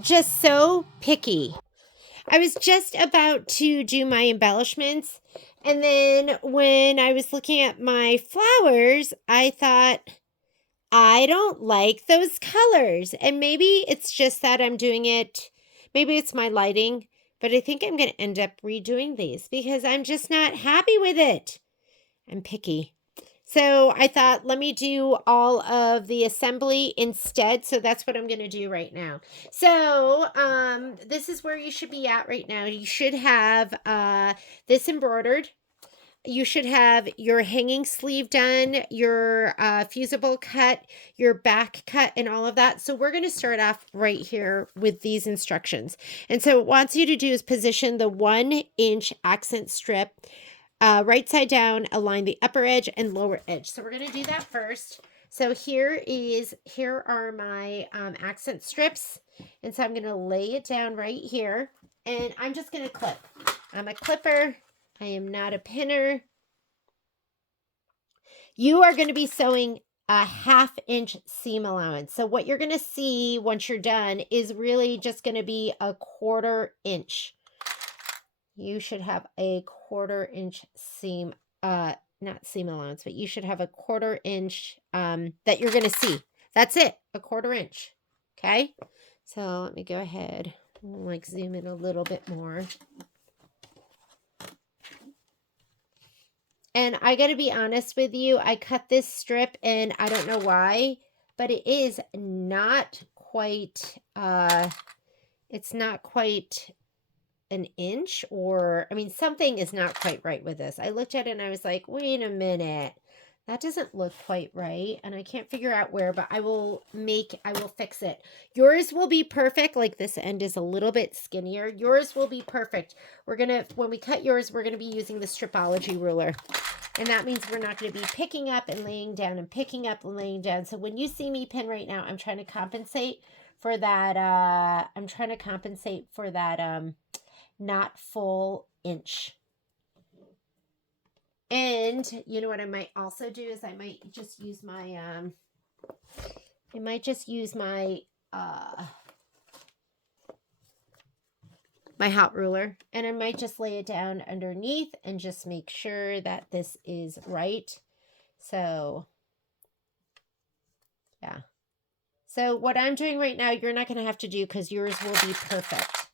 just so picky. I was just about to do my embellishments, and then when I was looking at my flowers, I thought, I don't like those colors. And maybe it's just that I'm doing it, maybe it's my lighting, but I think I'm going to end up redoing these because I'm just not happy with it. I'm picky. So I thought, let me do all of the assembly instead. So that's what I'm going to do right now. So this is where you should be at right now. You should have this embroidered. You should have your hanging sleeve done, your fusible cut, your back cut, and all of that. So we're going to start off right here with these instructions. And so what it wants you to do is position the 1-inch accent strip right side down, align the upper edge and lower edge. So we're going to do that first. So here are my accent strips. And so I'm going to lay it down right here. And I'm just going to clip. I'm a clipper. I am not a pinner. You are going to be sewing a 1/2-inch seam allowance. So what you're going to see once you're done is really just going to be a 1/4 inch. You should have a 1/4 inch seam, not seam allowance, but you should have a 1/4 inch that you're going to see. That's it, a 1/4 inch. Okay. So let me go ahead and like zoom in a little bit more. And I got to be honest with you, I cut this strip and I don't know why, but it is not quite, it's not quite an inch, or, I mean, something is not quite right with this. I looked at it and I was like, wait a minute, that doesn't look quite right. And I can't figure out where, but I will fix it. Yours will be perfect. Like this end is a little bit skinnier. Yours will be perfect. When we cut yours, we're going to be using the stripology ruler. And that means we're not going to be picking up and laying down and picking up and laying down. So when you see me pin right now, I'm trying to compensate for that. Not full inch. And you know what I might also do is I might just use my my hot ruler, and I might just lay it down underneath and just make sure that this is right. So yeah. So what I'm doing right now, you're not going to have to do because yours will be perfect.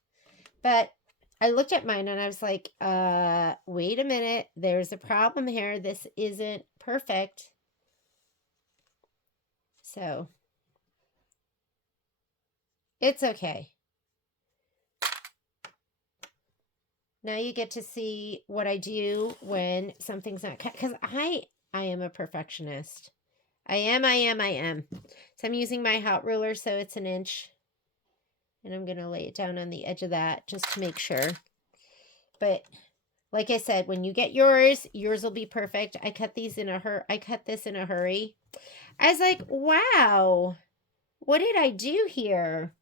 But I looked at mine and I was like, wait a minute, there's a problem here. This isn't perfect. So it's okay. Now you get to see what I do when something's not cut, because I am a perfectionist. I am. So I'm using my hot ruler, so it's 1 inch. And I'm going to lay it down on the edge of that just to make sure. But like I said, when you get yours will be perfect. I cut this in a hurry. I was like, wow, what did I do here?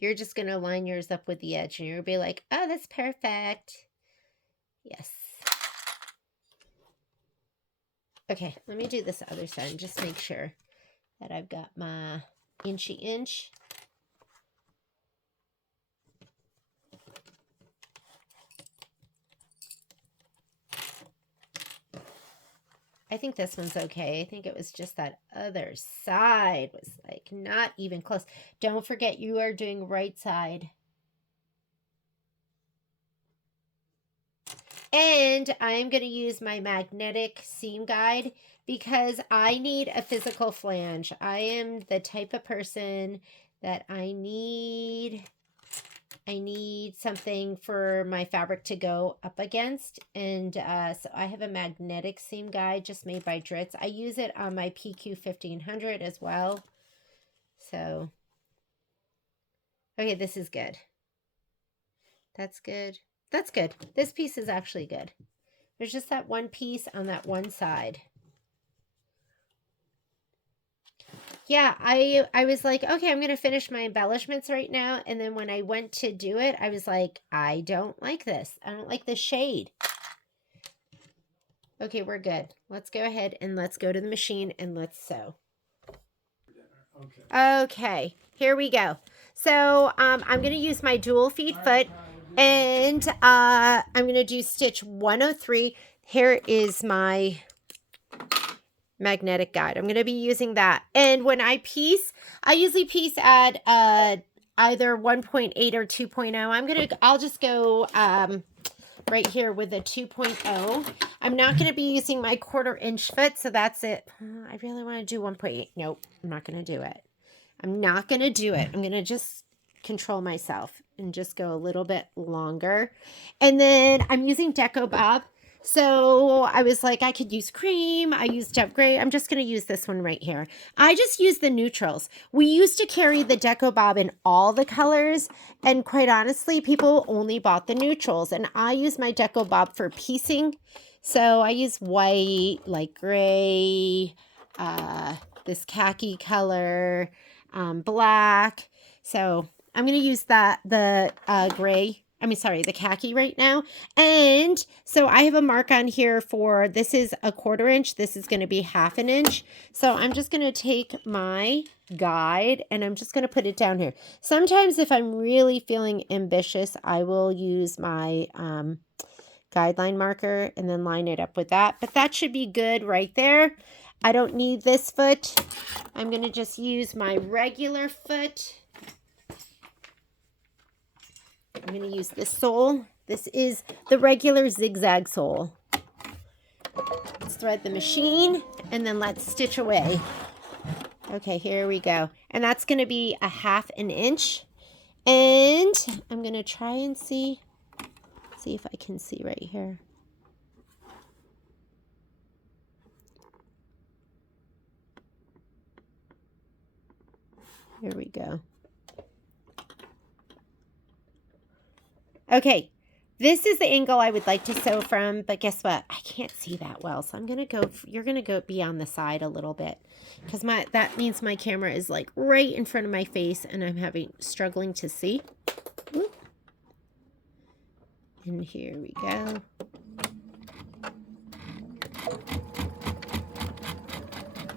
You're just going to line yours up with the edge and you'll be like, oh, that's perfect. Yes. Okay, let me do this other side and just make sure that I've got my inchy inch. I think this one's okay. I think it was just that other side was like not even close. Don't forget you are doing right side. And I'm going to use my magnetic seam guide because I need a physical flange. I am the type of person that I need something for my fabric to go up against. And so I have a magnetic seam guide just made by Dritz. I use it on my PQ 1500 as well. So, okay, this is good. That's good. That's good. This piece is actually good. There's just that one piece on that one side. Yeah, I was like, okay, I'm going to finish my embellishments right now. And then when I went to do it, I was like, I don't like this. I don't like the shade. Okay, we're good. Let's go ahead and let's go to the machine and let's sew. Okay, here we go. So I'm going to use my dual feed foot, and I'm going to do stitch 103. Here is my magnetic guide. I'm going to be using that. And when I piece, I usually piece at either 1.8 or 2.0. I'll just go right here with a 2.0. I'm not going to be using my 1/4 inch foot, so that's it. I really want to do 1.8. Nope, I'm not going to do it. I'm not going to do it. I'm going to just control myself and just go a little bit longer. And then I'm using Deco Bob. So I was like, I could use cream. I used Dove Gray. I'm just going to use this one right here. I just use the neutrals. We used to carry the Deco Bob in all the colors. And quite honestly, people only bought the neutrals. And I use my Deco Bob for piecing. So I use white, light gray, this khaki color, black. So I'm going to use the khaki right now. And so I have a mark on here for, this is a 1/4 inch. This is going to be 1/2 inch. So I'm just going to take my guide and I'm just going to put it down here. Sometimes if I'm really feeling ambitious, I will use my guideline marker and then line it up with that. But that should be good right there. I don't need this foot. I'm going to just use my regular foot. I'm going to use this sole. This is the regular zigzag sole. Let's thread the machine and then let's stitch away. Okay, here we go. And that's going to be a 1/2 inch. And I'm going to try and see if I can see right here. Here we go. Okay, this is the angle I would like to sew from, but guess what? I can't see that well, so I'm gonna go. You're gonna go be on the side a little bit, because that means my camera is like right in front of my face, and I'm struggling to see. Ooh. And here we go.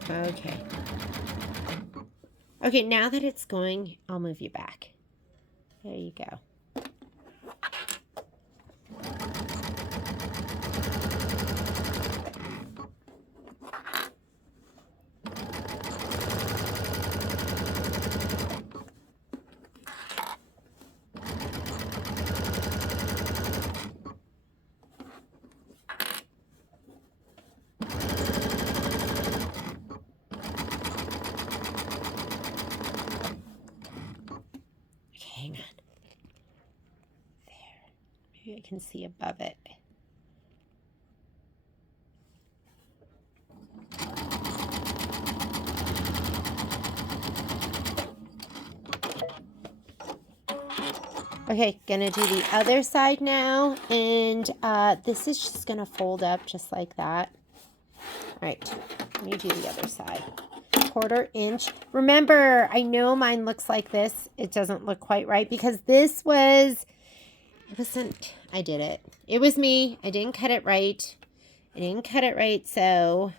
Okay. Okay, now that it's going, I'll move you back. There you go. Hang on. There. Maybe I can see above it. Okay, gonna do the other side now, and this is just gonna fold up just like that. All right, let me do the other side. 1/4 inch. Remember, I know mine looks like this. It doesn't look quite right because this was, I did it. It was me. I didn't cut it right. So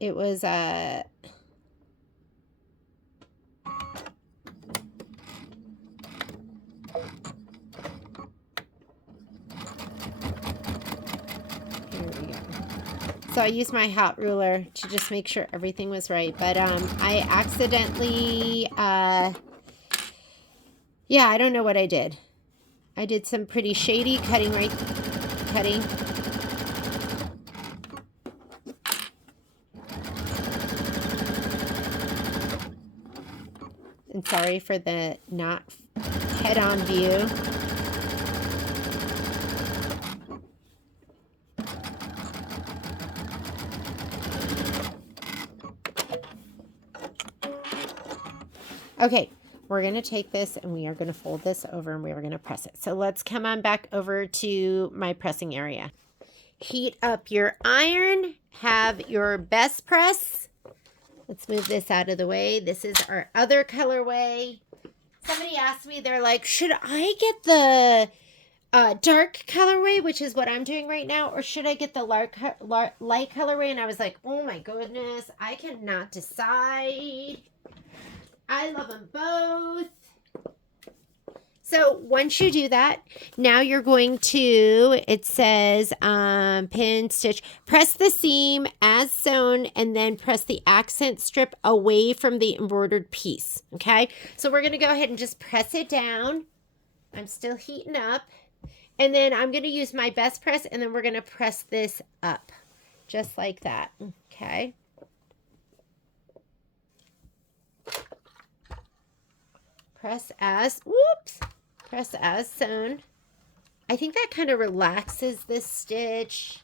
it was, so I used my hot ruler to just make sure everything was right. But I accidentally, yeah, I don't know what I did. I did some pretty shady cutting. And sorry for the not head-on view. Okay, we're going to take this and we are going to fold this over and we are going to press it. So let's come on back over to my pressing area. Heat up your iron. Have your best press. Let's move this out of the way. This is our other colorway. Somebody asked me, they're like, should I get the dark colorway, which is what I'm doing right now, or should I get the light colorway? And I was like, oh my goodness, I cannot decide. I love them both. So once you do that, now you're going to, it says pin, stitch, press the seam as sewn, and then press the accent strip away from the embroidered piece. Okay, so we're going to go ahead and just press it down. I'm still heating up. And then I'm going to use my best press, and then we're going to press this up just like that. Okay. Press as sewn. I think that kind of relaxes this stitch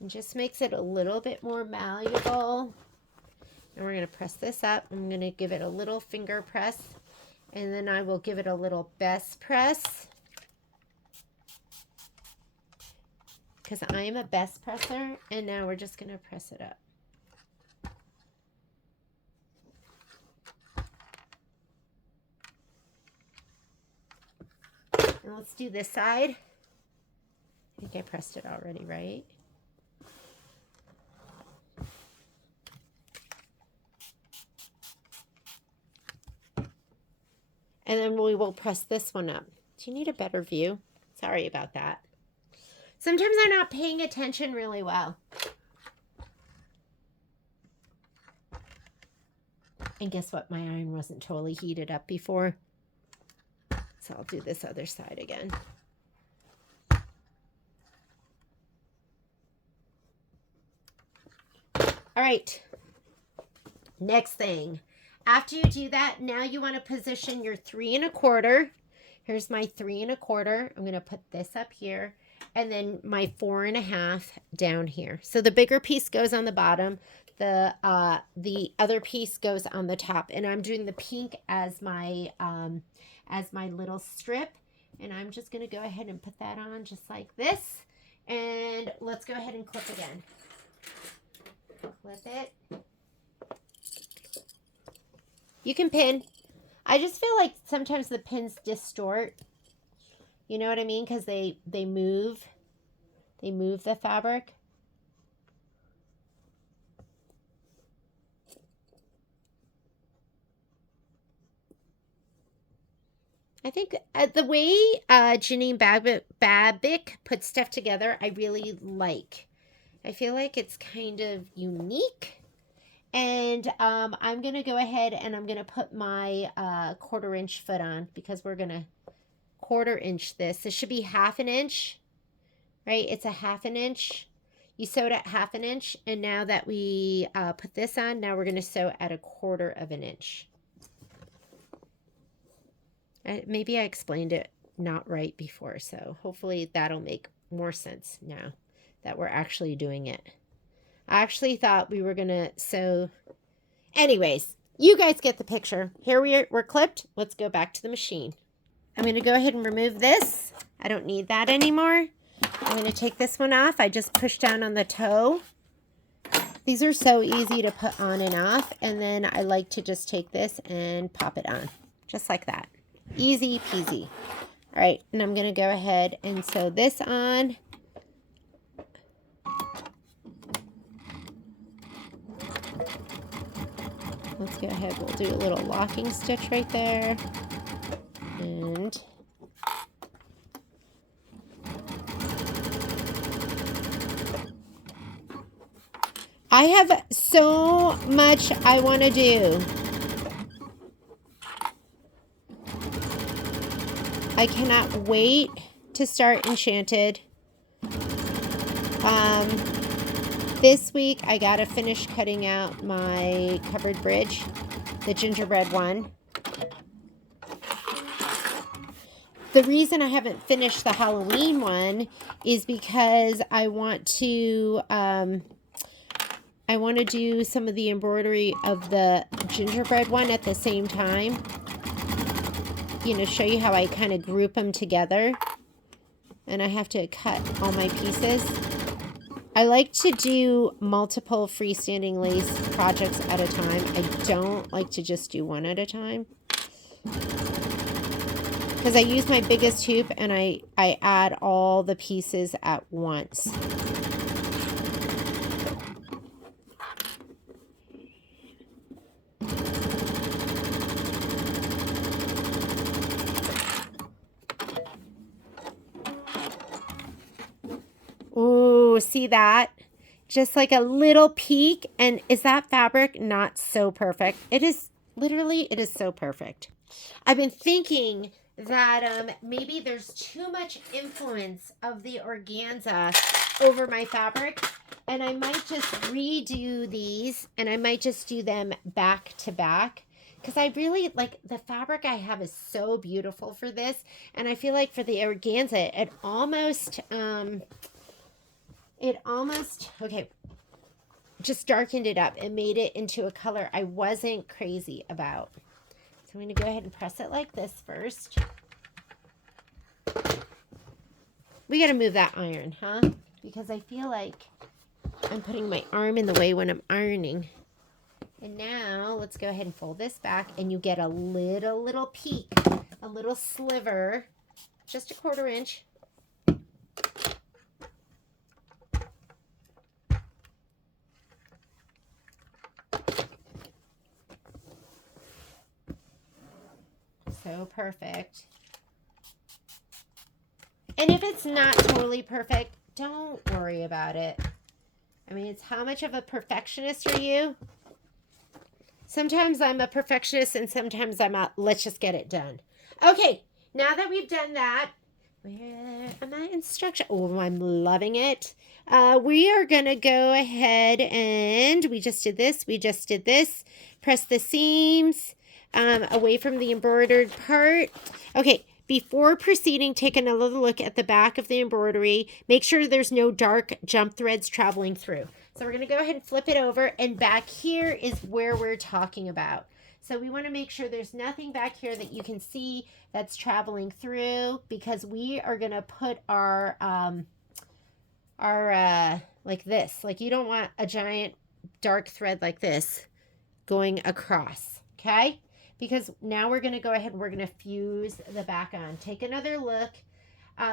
and just makes it a little bit more malleable. And we're going to press this up. I'm going to give it a little finger press, and then I will give it a little best press, because I am a best presser. And now we're just going to press it up. And let's do this side. I think I pressed it already, right? And then we will press this one up. Do you need a better view? Sorry about that. Sometimes I'm not paying attention really well. And guess what? My iron wasn't totally heated up before. So I'll do this other side again. All right. Next thing. After you do that, now you want to position your 3 1/4. Here's my 3 1/4. I'm going to put this up here, and then my 4 1/2 down here. So the bigger piece goes on the bottom. The other piece goes on the top, and I'm doing the pink as my little strip, and I'm just going to go ahead and put that on just like this. And let's go ahead and clip again. Clip it. You can pin. I just feel like sometimes the pins distort. You know what I mean? Because they move. They move the fabric. I think the way Janine Babich puts stuff together, I really like. I feel like it's kind of unique. And I'm going to go ahead and I'm going to put my 1/4 inch foot on, because we're going to 1/4 inch this. This should be 1/2 inch, right? It's a 1/2 inch. You sewed at 1/2 inch. And now that we put this on, now we're going to sew at 1/4 inch. Maybe I explained it not right before, so hopefully that'll make more sense now that we're actually doing it. I actually thought we were going to sew. Anyways, you guys get the picture. Here we're clipped. Let's go back to the machine. I'm going to go ahead and remove this. I don't need that anymore. I'm going to take this one off. I just pushed down on the toe. These are so easy to put on and off. And then I like to just take this and pop it on. Just like that. Easy peasy. All right, and I'm going to go ahead and sew this on. Let's go ahead. We'll do a little locking stitch right there. And I have so much I want to do. I cannot wait to start Enchanted. This week I gotta finish cutting out my covered bridge, the gingerbread one. The reason I haven't finished the Halloween one is because I want to do some of the embroidery of the gingerbread one at the same time. You know, show you how I kind of group them together. And I have to cut all my pieces. I like to do multiple freestanding lace projects at a time. I don't like to just do one at a time. because I use my biggest hoop and I add all the pieces at once. Ooh, see that? Just like a little peek. And is that fabric not so perfect? It is, literally, it is so perfect. I've been thinking that maybe there's too much influence of the organza over my fabric, and I might just redo these, and I might just do them back to back, because I really like the fabric I have is so beautiful for this, and I feel like for the organza it almost okay, just darkened it up and made it into a color I wasn't crazy about. So I'm going to go ahead and press it like this first. We got to move that iron, huh? Because I feel like I'm putting my arm in the way when I'm ironing. And now let's go ahead and fold this back, and you get a little peek, a little sliver, just a 1/4 inch. So perfect. And if it's not totally perfect, don't worry about it. I mean, it's how much of a perfectionist are you? Sometimes I'm a perfectionist and sometimes I'm a let's just get it done. Okay, now that we've done that, where are my instructions? Oh, I'm loving it. We are going to go ahead and we just did this. Press the seams away from the embroidered part. Okay, before proceeding, take another look at the back of the embroidery. Make sure there's no dark jump threads traveling through. So we're going to go ahead and flip it over, and back here is where we're talking about. So we want to make sure there's nothing back here that you can see that's traveling through, because we are going to put our like this. Like, you don't want a giant dark thread like this going across, okay? Because now we're going to go ahead and we're going to fuse the back on. Take another look.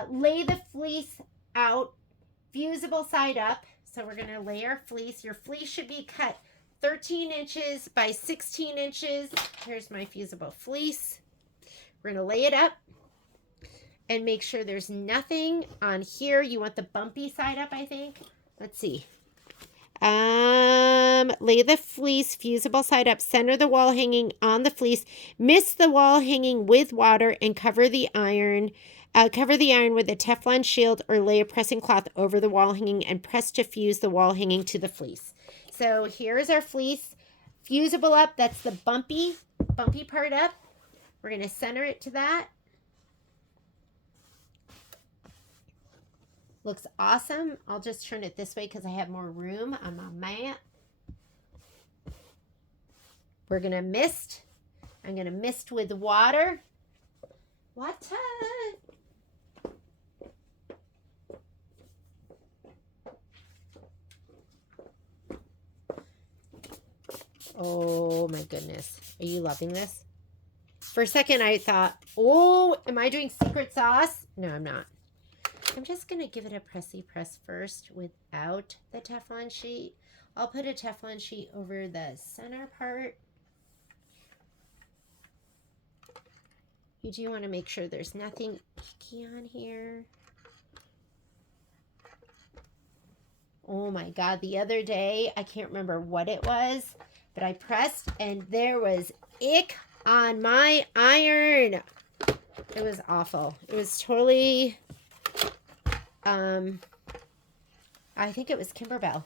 Lay the fleece out, fusible side up. So we're going to lay our fleece. Your fleece should be cut 13 inches by 16 inches. Here's my fusible fleece. We're going to lay it up and make sure there's nothing on here. You want the bumpy side up, I think. Let's see. Lay the fleece fusible side up, center the wall hanging on the fleece, mist the wall hanging with water, and cover the iron with a Teflon shield, or lay a pressing cloth over the wall hanging and press to fuse the wall hanging to the fleece. So here's our fleece, fusible up. That's the bumpy part up. We're going to center it to that. Looks awesome. I'll just turn it this way because I have more room on my mat. We're going to mist. I'm going to mist with water. Water. Oh my goodness. Are you loving this? For a second I thought, oh, am I doing secret sauce? No, I'm not. I'm just going to give it a pressy press first without the Teflon sheet. I'll put a Teflon sheet over the center part. You do want to make sure there's nothing icky on here. Oh my God, the other day, I can't remember what it was, but I pressed and there was ick on my iron. It was awful. It was totally, I think it was Kimberbell.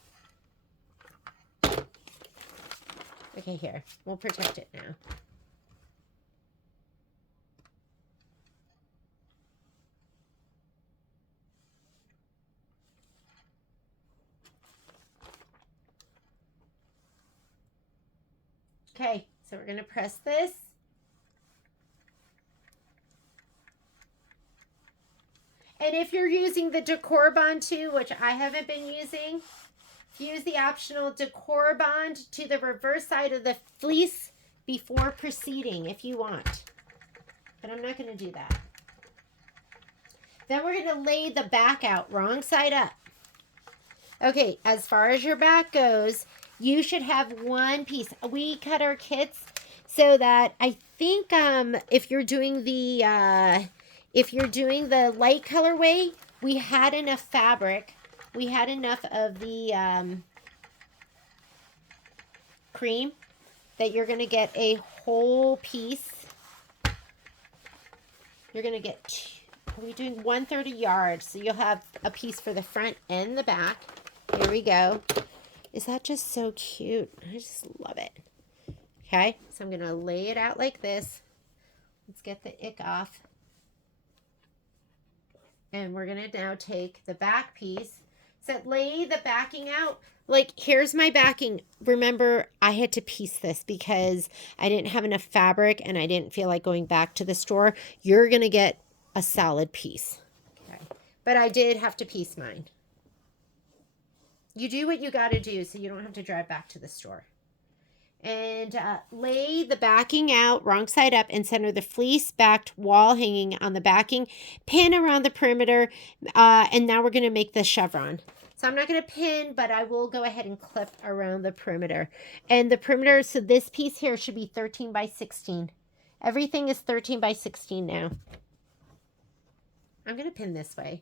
Okay, here. We'll protect it now. Okay, so we're going to press this. And if you're using the Decor Bond too, which I haven't been using, fuse the optional Decor Bond to the reverse side of the fleece before proceeding if you want. But I'm not going to do that. Then we're going to lay the back out, wrong side up. Okay, as far as your back goes, you should have one piece. We cut our kits so that I think if you're doing the light colorway, we had enough fabric. We had enough of the cream that you're going to get a whole piece. You're going to get, we're doing 1/3 a yard, so you'll have a piece for the front and the back. Here we go. Is that just so cute? I just love it. Okay, so I'm going to lay it out like this. Let's get the ick off. And we're going to now take the back piece. So lay the backing out. Like, here's my backing. Remember, I had to piece this because I didn't have enough fabric and I didn't feel like going back to the store. You're going to get a solid piece. Okay, but I did have to piece mine. You do what you got to do so you don't have to drive back to the store. And lay the backing out wrong side up and center the fleece backed wall hanging on the backing. Pin around the perimeter. And now we're going to make the chevron. So I'm not going to pin, but I will go ahead and clip around the perimeter. And the perimeter, so this piece here should be 13 by 16. Everything is 13 by 16 now. I'm going to pin this way.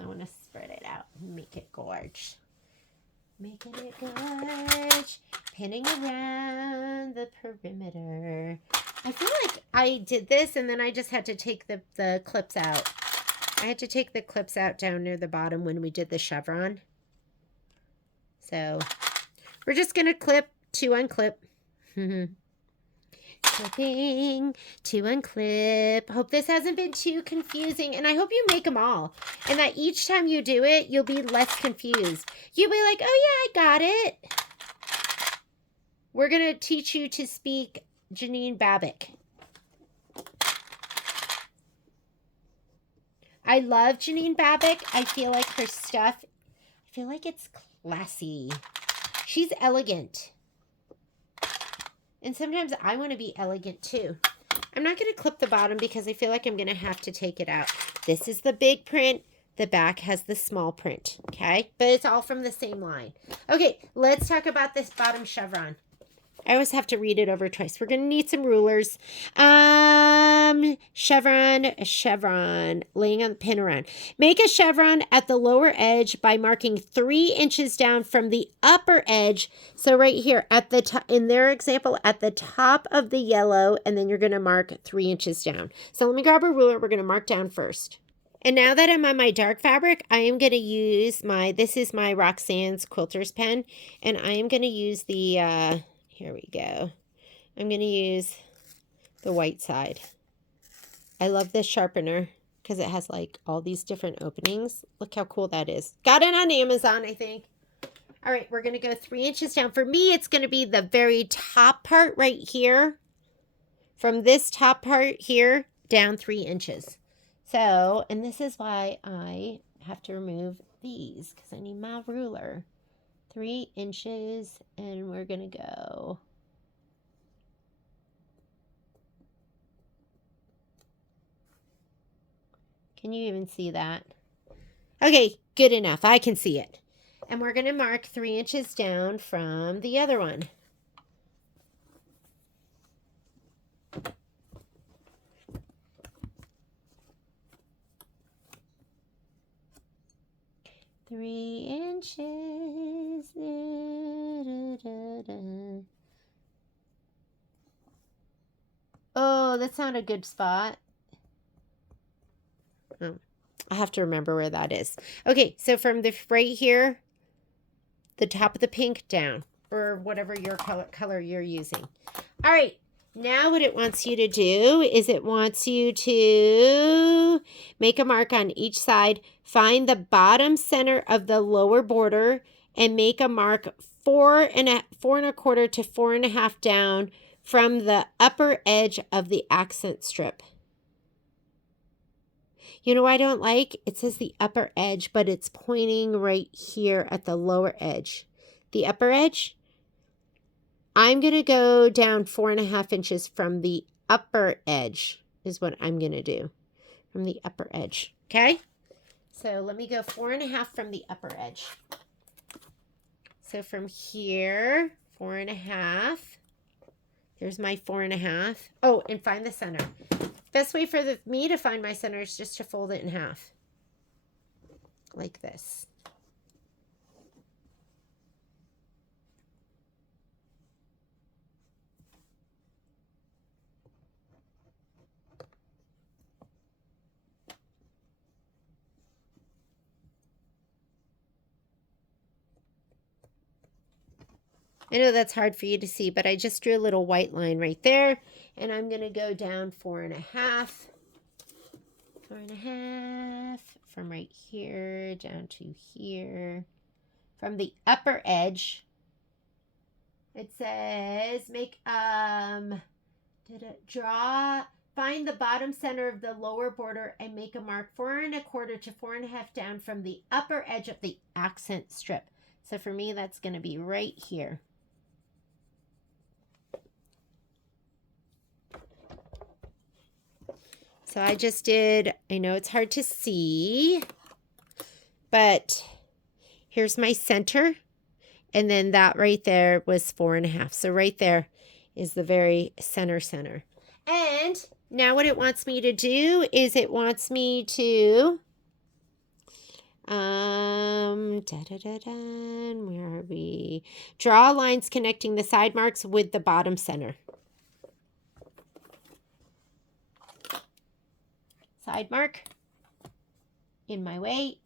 I want to spread it out and make it gorge. Making it gorge. Pinning around the perimeter. I feel like I did this and then I just had to take the clips out. I had to take the clips out down near the bottom when we did the chevron. So we're just going to clip to unclip. Clipping to unclip. Hope this hasn't been too confusing, and I hope you make them all, and that each time you do it, you'll be less confused. You'll be like, oh yeah, I got it. We're going to teach you to speak Janine Babich. I love Janine Babich. I feel like her stuff, I feel like it's classy. She's elegant. And sometimes I want to be elegant too. I'm not going to clip the bottom because I feel like I'm going to have to take it out. This is the big print. The back has the small print. Okay. But it's all from the same line. Okay. Let's talk about this bottom chevron. I always have to read it over twice. We're going to need some rulers. Chevron, laying on the pin around. Make a chevron at the lower edge by marking 3 inches down from the upper edge. So right here at the top, in their example, at the top of the yellow, and then you're going to mark 3 inches down. So let me grab a ruler. We're going to mark down first. And now that I'm on my dark fabric, I am going to use this is my Roxanne's Quilter's pen, and I am going to use the, here we go. I'm going to use the white side. I love this sharpener because it has like all these different openings. Look how cool that is. Got it on Amazon, I think. All right, we're going to go 3 inches down. For me, it's going to be the very top part right here. From this top part here down 3 inches. So, and this is why I have to remove these because I need my ruler. 3 inches, and we're going to go. Can you even see that? Okay, good enough. I can see it. And we're going to mark 3 inches down from the other one. Three inches. Oh, that's not a good spot. Oh, I have to remember where that is. Okay, so from the right here, the top of the pink down, or whatever your color you're using. All right, now what it wants you to do is it wants you to make a mark on each side, find the bottom center of the lower border, and make a mark 4¼ to 4½ down from the upper edge of the accent strip. You know what I don't like? It says the upper edge, but it's pointing right here at the lower edge. The upper edge, I'm going to go down 4½ inches from the upper edge is what I'm going to do. from the upper edge. Okay? So let me go 4.5 from the upper edge. So from here, 4.5. There's my 4.5. Oh, and find the center. Best way for me to find my center is just to fold it in half. Like this. I know that's hard for you to see, but I just drew a little white line right there. And I'm going to go down 4.5. 4.5 from right here down to here. From the upper edge, it says find the bottom center of the lower border and make a mark 4.25 to 4.5 down from the upper edge of the accent strip. So for me, that's going to be right here. So I just did, I know it's hard to see, but here's my center. And then that right there was 4.5. So right there is the very center. And now what it wants me to do is it wants me to, where are we? Draw lines connecting the side marks with the bottom center. Side mark, in my way.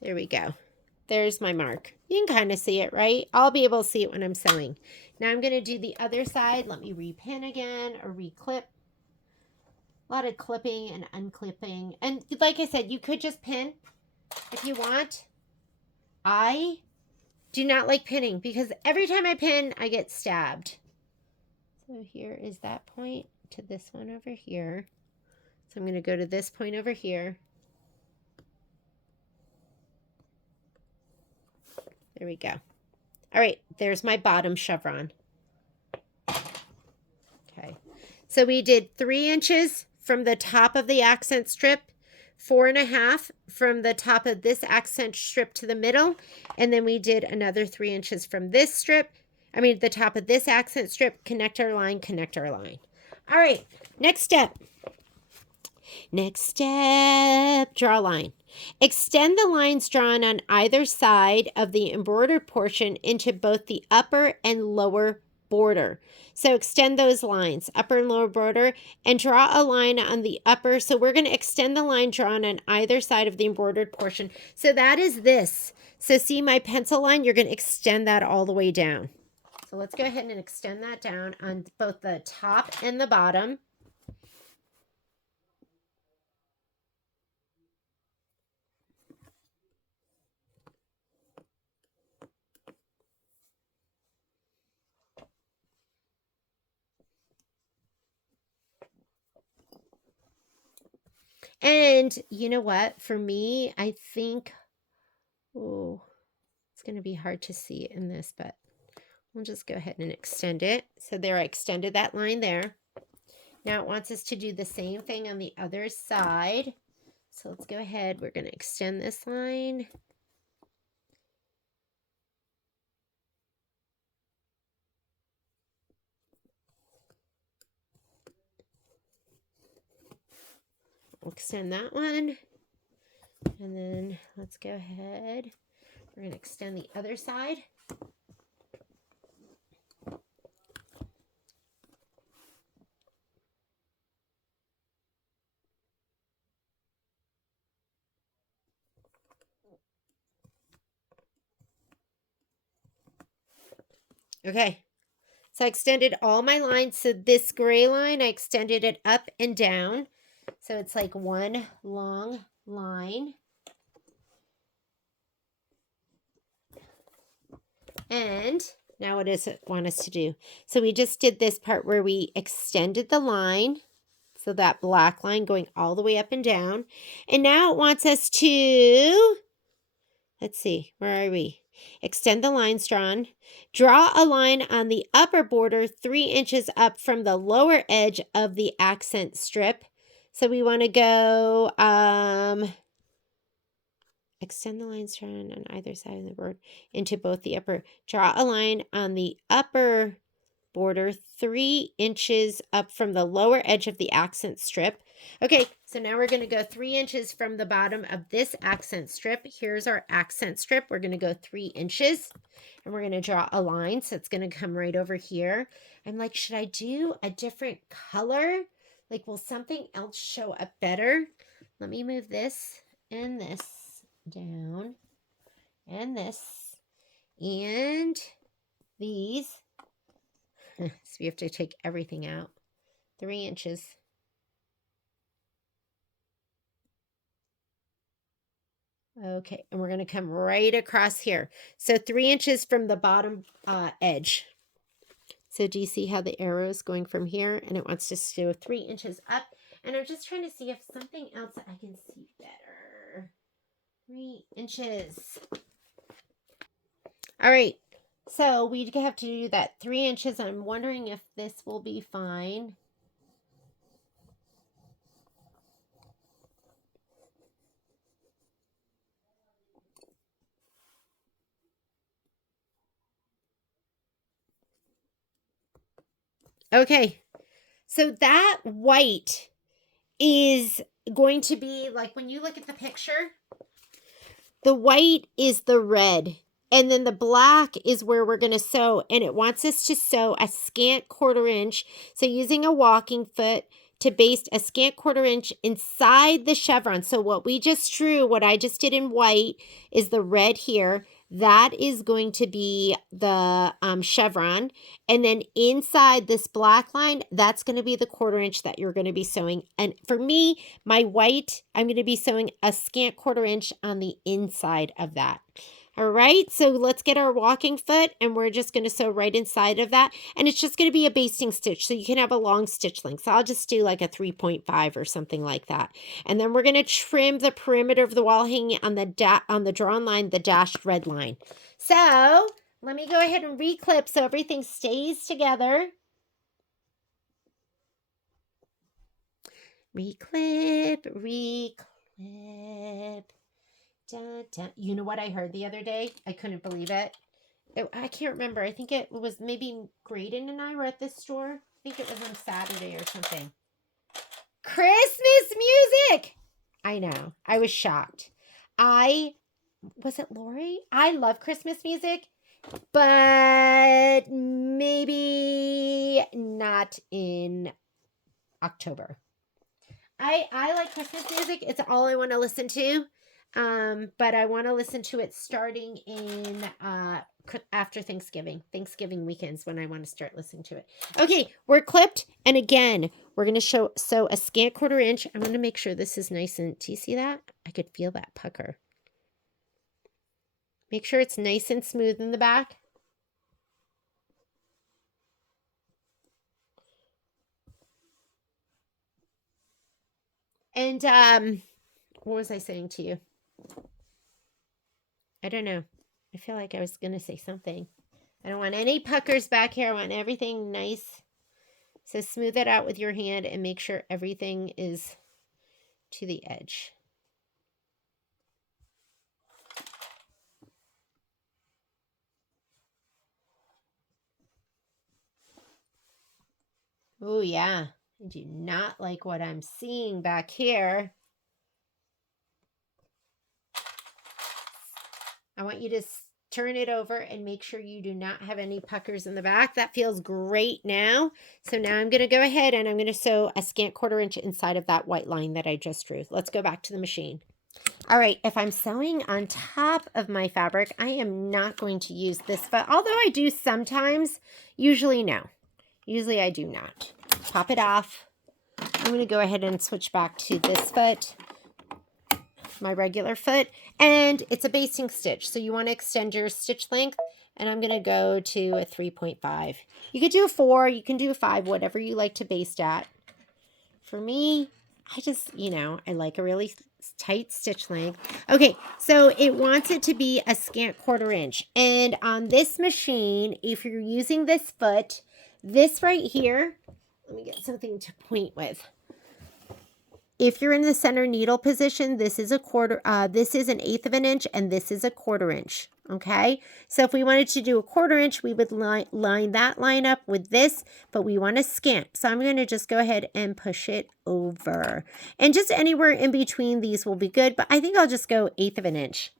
There we go. There's my mark. You can kind of see it, right? I'll be able to see it when I'm sewing. Now I'm going to do the other side. Let me repin again or reclip. A lot of clipping and unclipping. And like I said, you could just pin if you want. I do not like pinning because every time I pin, I get stabbed. So here is that point to this one over here. So I'm going to go to this point over here. There we go. All right, there's my bottom chevron. Okay, so we did 3 inches from the top of the accent strip, 4.5 from the top of this accent strip to the middle, and then we did another 3 inches from this strip, the top of this accent strip, connect our line. All right, next step, draw a line. Extend the lines drawn on either side of the embroidered portion into both the upper and lower border. So extend those lines, upper and lower border, and draw a line on the upper. So we're going to extend the line drawn on either side of the embroidered portion. So that is this. So see my pencil line? You're going to extend that all the way down. So let's go ahead and extend that down on both the top and the bottom. And you know what? For me, I think, it's going to be hard to see in this, but we'll just go ahead and extend it. So there, I extended that line there. Now it wants us to do the same thing on the other side. So let's go ahead. We're going to extend this line. Extend that one. And then let's go ahead. We're going to extend the other side. Okay, so I extended all my lines. So this gray line, I extended it up and down. So it's like one long line. And Now what does it want us to do? So we just did this part where we extended the line. So that black line going all the way up and down. And now it wants us to, let's see, where are we? Extend the lines drawn. Draw a line on the upper border 3 inches up from the lower edge of the accent strip. So we want to go, extend the lines drawn on either side of the board into both the upper. Draw a line on the upper border 3 inches up from the lower edge of the accent strip. Okay, so now we're going to go 3 inches from the bottom of this accent strip. Here's our accent strip. We're going to go 3 inches and we're going to draw a line. So it's going to come right over here. I'm like, should I do a different color? Like, will something else show up better? Let me move this and this down and this and these. So we have to take everything out. 3 inches. Okay, and we're going to come right across here. So 3 inches from the bottom edge. So do you see how the arrow is going from here? And it wants to go 3 inches up. And I'm just trying to see if something else I can see better. 3 inches. All right. So we have to do that 3 inches. I'm wondering if this will be fine. Okay. So that white is going to be like when you look at the picture, the white is the red. And then the black is where we're going to sew. And it wants us to sew a scant 1/4 inch. So using a walking foot to baste a scant 1/4 inch inside the chevron. So what we just drew, what I just did in white is the red here. That is going to be the chevron. And then inside this black line, that's going to be the 1/4 inch that you're going to be sewing. And for me, my white, I'm going to be sewing a scant 1/4 inch on the inside of that. All right, so let's get our walking foot and we're just going to sew right inside of that. And it's just going to be a basting stitch, so you can have a long stitch length. So I'll just do like a 3.5 or something like that. And then we're going to trim the perimeter of the wall hanging on the drawn line, the dashed red line. So let me go ahead and reclip so everything stays together. Reclip, reclip. Dun, dun. You know what I heard the other day? I couldn't believe it. I can't remember. I think it was maybe Graydon and I were at this store. I think it was on Saturday or something. Christmas music! I know. I was shocked. Was it Lori? I love Christmas music, but maybe not in October. I like Christmas music. It's all I want to listen to. But I want to listen to it starting in after Thanksgiving weekends when I want to start listening to it. Okay, we're clipped, and again we're going to sew a scant 1/4 inch. I'm going to make sure this is nice and, do you see that? I could feel that pucker. Make sure it's nice and smooth in the back. And what was I saying to you? I don't know. I feel like I was going to say something. I don't want any puckers back here. I want everything nice. So smooth it out with your hand and make sure everything is to the edge. Oh, yeah. I do not like what I'm seeing back here. I want you to turn it over and make sure you do not have any puckers in the back. That feels great now. So now I'm going to go ahead and I'm going to sew a scant 1/4 inch inside of that white line that I just drew. Let's go back to the machine. All right, if I'm sewing on top of my fabric, I am not going to use this foot, although I do sometimes. Usually no. Usually I do not. Pop it off. I'm going to go ahead and switch back to this foot, my regular foot, and it's a basting stitch. So you want to extend your stitch length And I'm going to go to a 3.5. You could do a 4, you can do a 5, whatever you like to baste at. For me, I just, I like a really tight stitch length. Okay, so it wants it to be a scant 1/4 inch. And on this machine, if you're using this foot, this right here, let me get something to point with. If you're in the center needle position, this is this is 1/8 of an inch, and this is a 1/4 inch. Okay, so if we wanted to do a 1/4 inch, we would line that line up with this, but we want to scant. So I'm going to just go ahead and push it over. And just anywhere in between these will be good, but I think I'll just go 1/8 of an inch.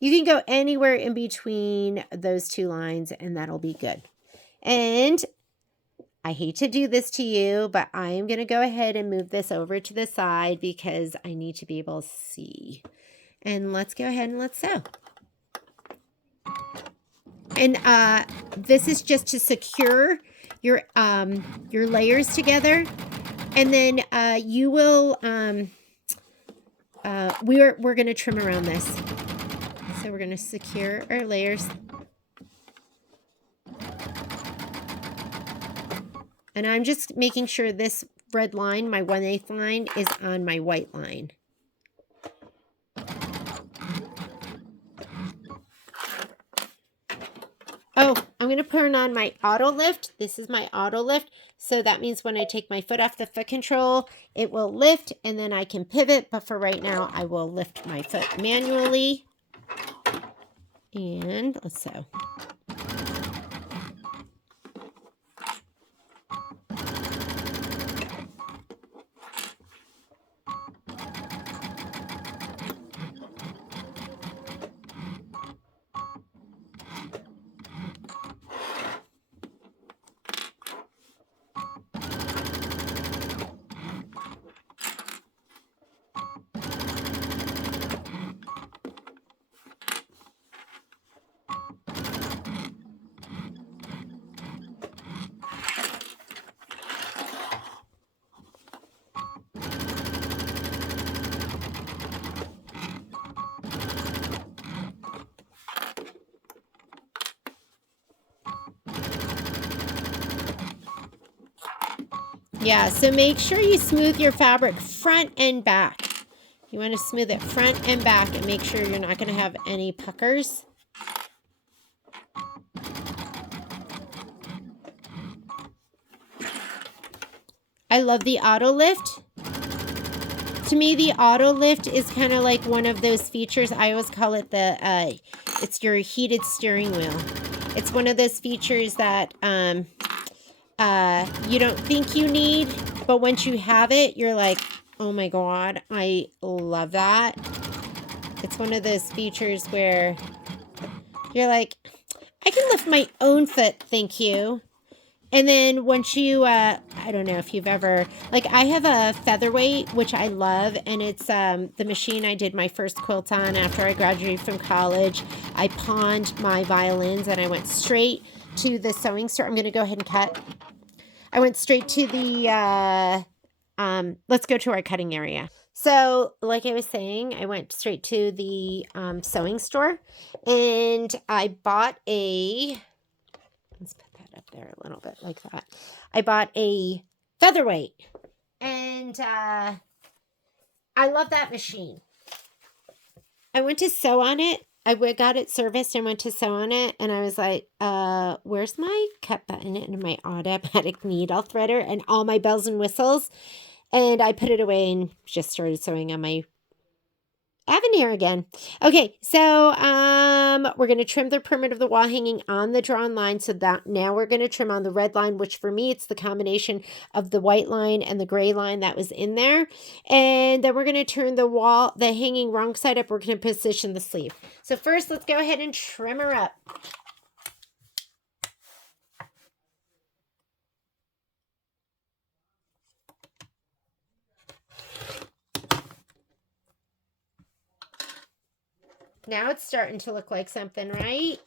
You can go anywhere in between those two lines, and that'll be good. And I hate to do this to you, but I am going to go ahead and move this over to the side because I need to be able to see. And let's go ahead and let's sew. And this is just to secure your layers together. And then you will we're going to trim around this. So we're going to secure our layers. And I'm just making sure this red line, my 1/8 line, is on my white line. Oh, I'm going to turn on my auto lift. This is my auto lift. So that means when I take my foot off the foot control, it will lift and then I can pivot. But for right now, I will lift my foot manually. And let's sew. Yeah, so make sure you smooth your fabric front and back. You want to smooth it front and back and make sure you're not going to have any puckers. I love the auto lift. To me, the auto lift is kind of like one of those features. I always call it it's your heated steering wheel. It's one of those features that you don't think you need, but once you have it, you're like, oh my God, I love that. It's one of those features where you're like, I can lift my own foot, thank you. And then once you, I don't know if you've ever, like I have a featherweight, which I love. And it's the machine I did my first quilt on after I graduated from college. I pawned my violins and I went straight to the sewing store. I'm going to go ahead and cut. I went straight to the, let's go to our cutting area. So like I was saying, I went straight to the sewing store and I bought let's put that up there a little bit like that. I bought a featherweight and I love that machine. I went to sew on it. I got it serviced and went to sew on it. And I was like, where's my cut button and my automatic needle threader and all my bells and whistles? And I put it away and just started sewing on my Avenir again. Okay, so we're going to trim the perimeter of the wall hanging on the drawn line. So that now we're going to trim on the red line, which for me, it's the combination of the white line and the gray line that was in there. And then we're going to turn the hanging wrong side up. We're going to position the sleeve. So first, let's go ahead and trim her up. Now it's starting to look like something, right?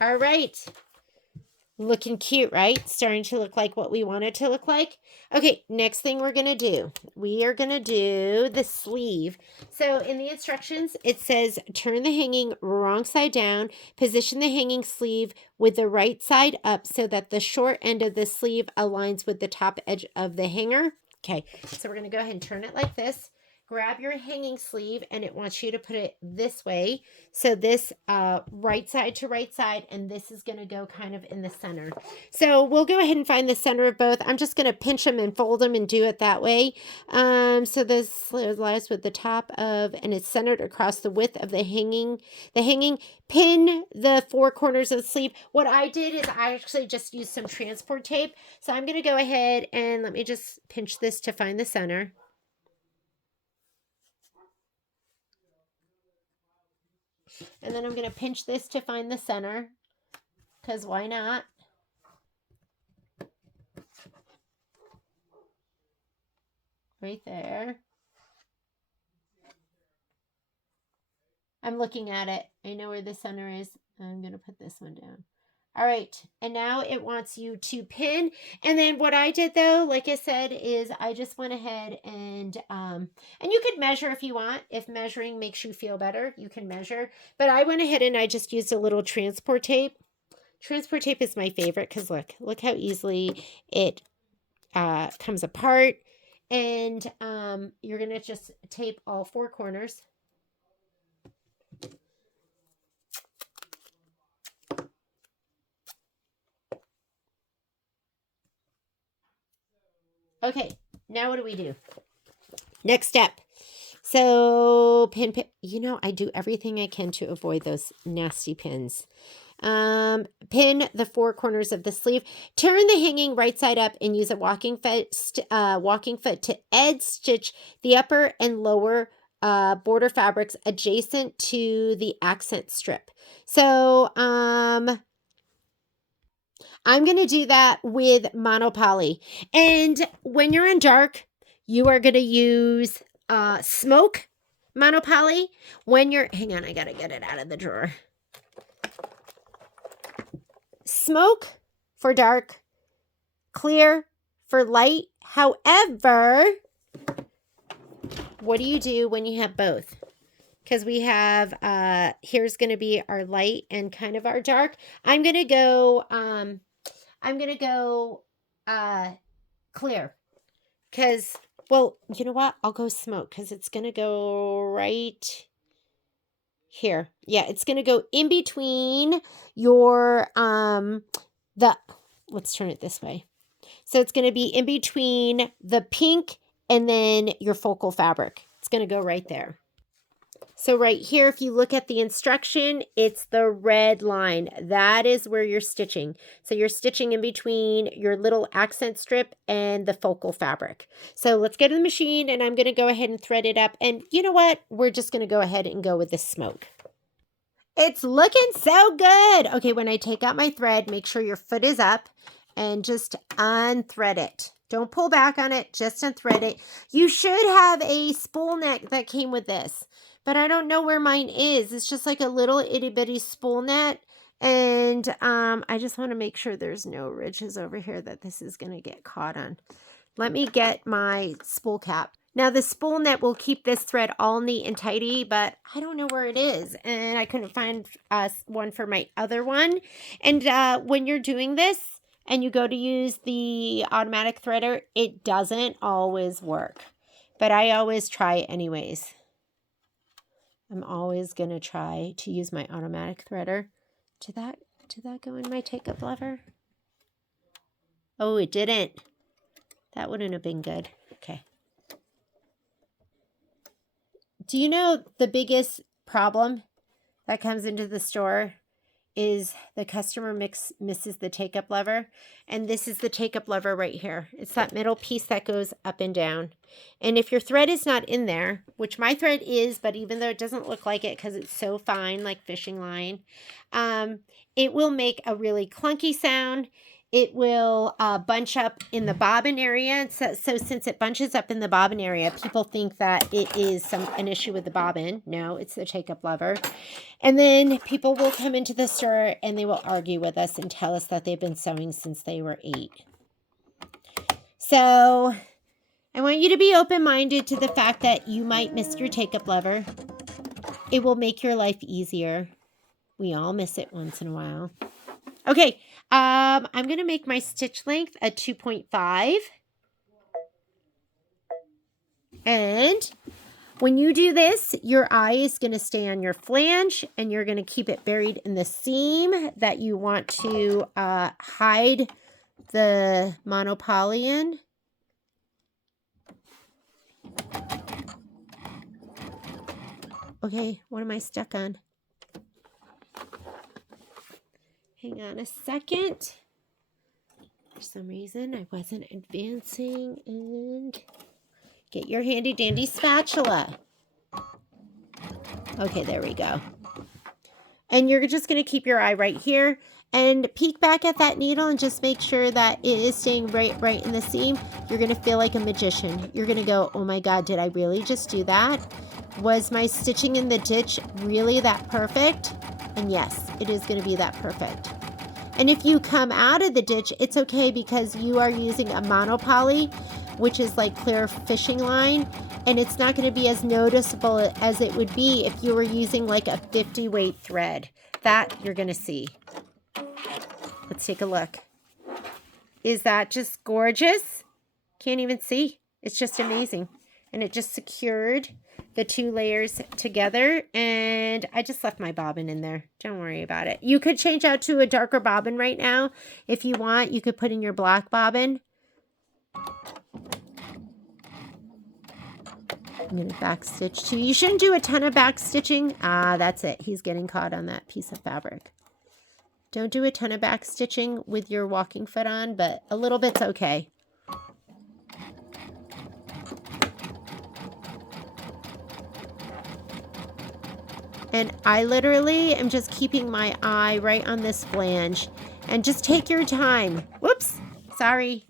All right. Looking cute, right? Starting to look like what we want it to look like. Okay, next thing we're going to do. We are going to do the sleeve. So in the instructions, it says turn the hanging wrong side down, position the hanging sleeve with the right side up so that the short end of the sleeve aligns with the top edge of the hanger. Okay, so we're going to go ahead and turn it like this. Grab your hanging sleeve, and it wants you to put it this way. So this right side to right side, and this is going to go kind of in the center. So we'll go ahead and find the center of both. I'm just going to pinch them and fold them and do it that way. So this lies with the top of, and it's centered across the width of the hanging. Pin the four corners of the sleeve. What I did is I actually just used some transport tape. So I'm going to go ahead and let me just pinch this to find the center. And then I'm going to pinch this to find the center, because why not? Right there. I'm looking at it. I know where the center is. I'm going to put this one down. All right. And now it wants you to pin. And then what I did though, like I said, is I just went ahead and you could measure if you want. If measuring makes you feel better, you can measure. But I went ahead and I just used a little transport tape. Transport tape is my favorite because look how easily it comes apart. And you're going to just tape all four corners. Okay, now what do we do? Next step. So pin, you know, I do everything I can to avoid those nasty pins. Pin the four corners of the sleeve. Turn the hanging right side up and use a walking foot to edge stitch the upper and lower border fabrics adjacent to the accent strip. So I'm going to do that with monopoly. And when you're in dark, you are going to use smoke monopoly. When you're, hang on, I got to get it out of the drawer. Smoke for dark, clear for light. However, what do you do when you have both? Because we have, here's going to be our light and kind of our dark. I'm going to go clear. Because, well, you know what? I'll go smoke because it's going to go right here. Yeah, it's going to go in between your, let's turn it this way. So it's going to be in between the pink and then your focal fabric. It's going to go right there. So right here, if you look at the instruction, it's the red line. That is where you're stitching. So you're stitching in between your little accent strip and the focal fabric. So let's go to the machine and I'm going to go ahead and thread it up. And you know what? We're just going to go ahead and go with the smoke. It's looking so good. Okay, when I take out my thread, make sure your foot is up and just unthread it. Don't pull back on it, just unthread it. You should have a spool net that came with this, but I don't know where mine is. It's just like a little itty bitty spool net. And I just want to make sure there's no ridges over here that this is going to get caught on. Let me get my spool cap. Now the spool net will keep this thread all neat and tidy, but I don't know where it is. And I couldn't find one for my other one. And when you're doing this and you go to use the automatic threader, it doesn't always work. But I always try it anyways. I'm always going to try to use my automatic threader. Did that go in my take-up lever? Oh, it didn't. That wouldn't have been good. Okay. Do you know the biggest problem that comes into the store is the customer misses the take-up lever? And this is the take-up lever right here. It's that middle piece that goes up and down. And if your thread is not in there, which my thread is, but even though it doesn't look like it because it's so fine like fishing line, it will make a really clunky sound. it will bunch up in the bobbin area. So since it bunches up in the bobbin area, people think that it is an issue with the bobbin. No, it's the take-up lever. And then people will come into the store and they will argue with us and tell us that they've been sewing since they were 8. So I want you to be open-minded to the fact that you might miss your take-up lever. It will make your life easier. We all miss it once in a while. Okay, I'm going to make my stitch length a 2.5. And when you do this, your eye is going to stay on your flange and you're going to keep it buried in the seam that you want to hide the monopoly in. Okay, what am I stuck on? Hang on a second. For some reason, I wasn't advancing. And get your handy dandy spatula. Okay, there we go. And you're just going to keep your eye right here and peek back at that needle and just make sure that it is staying right in the seam. You're going to feel like a magician. You're going to go, oh my God, did I really just do that? Was my stitching in the ditch really that perfect? And yes, it is going to be that perfect. And if you come out of the ditch, it's okay because you are using a monopoly, which is like clear fishing line, and it's not going to be as noticeable as it would be if you were using like a 50 weight thread. That you're going to see. Let's take a look. Is that just gorgeous? Can't even see. It's just amazing. And it just secured the 2 layers together, and I just left my bobbin in there. Don't worry about it. You could change out to a darker bobbin right now if you want. You could put in your black bobbin. I'm going to back stitch too. You shouldn't do a ton of back stitching. Ah, that's it. He's getting caught on that piece of fabric. Don't do a ton of back stitching with your walking foot on, but a little bit's okay. And I literally am just keeping my eye right on this flange. And just take your time. Whoops. Sorry.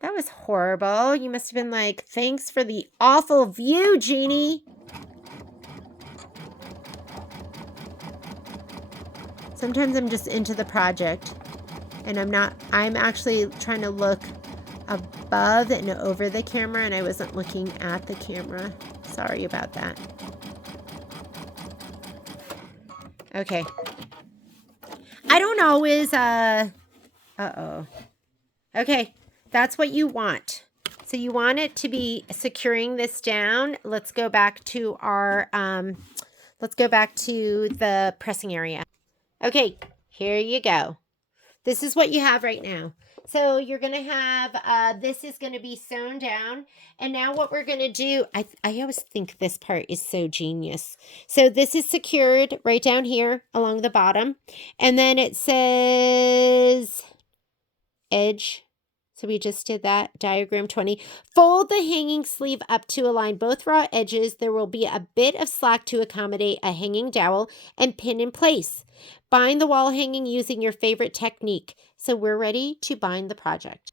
That was horrible. You must have been like, thanks for the awful view, Jeannie. Sometimes I'm just into the project. And I'm actually trying to look above and over the camera. And I wasn't looking at the camera. Sorry about that. Okay. I don't always, uh-oh. Okay, that's what you want. So you want it to be securing this down. Let's go back to our, let's go back to the pressing area. Okay, here you go. This is what you have right now. So you're going to have, this is going to be sewn down. And now what we're going to do, I always think this part is so genius. So this is secured right down here along the bottom. And then it says edge. So we just did that, diagram 20. Fold the hanging sleeve up to align both raw edges. There will be a bit of slack to accommodate a hanging dowel and pin in place. Bind the wall hanging using your favorite technique. So we're ready to bind the project.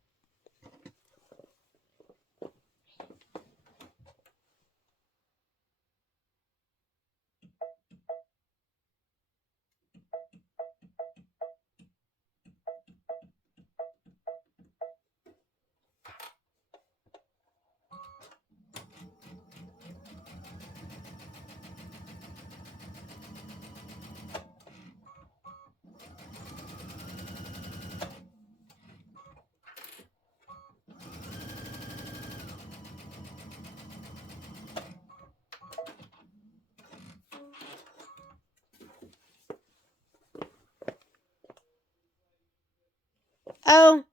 Oh,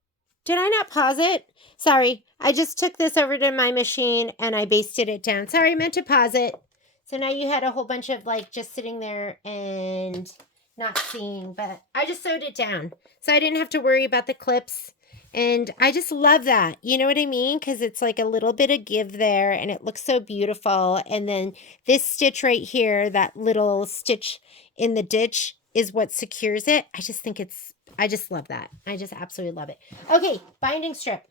did I not pause it? Sorry, I just took this over to my machine and I basted it down. Sorry, I meant to pause it. So now you had a whole bunch of like just sitting there and not seeing, but I just sewed it down. So I didn't have to worry about the clips. And I just love that. You know what I mean? Because it's like a little bit of give there and it looks so beautiful. And then this stitch right here, that little stitch in the ditch, is what secures it. I just think I just love that. I just absolutely love it. Okay, binding strip.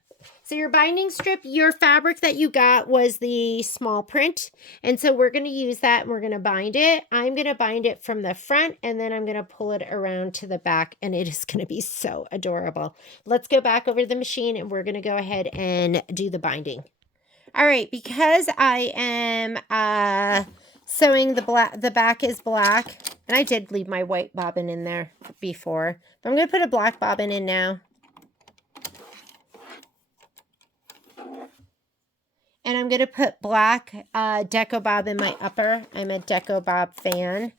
So your binding strip, your fabric that you got was the small print. And so we're going to use that and we're going to bind it. I'm going to bind it from the front and then I'm going to pull it around to the back and it is going to be so adorable. Let's go back over to the machine and we're going to go ahead and do the binding. All right, because I am sewing the back is black, and I did leave my white bobbin in there before, but I'm going to put a black bobbin in now. And I'm going to put black Deco Bob in my upper. I'm a Deco Bob fan.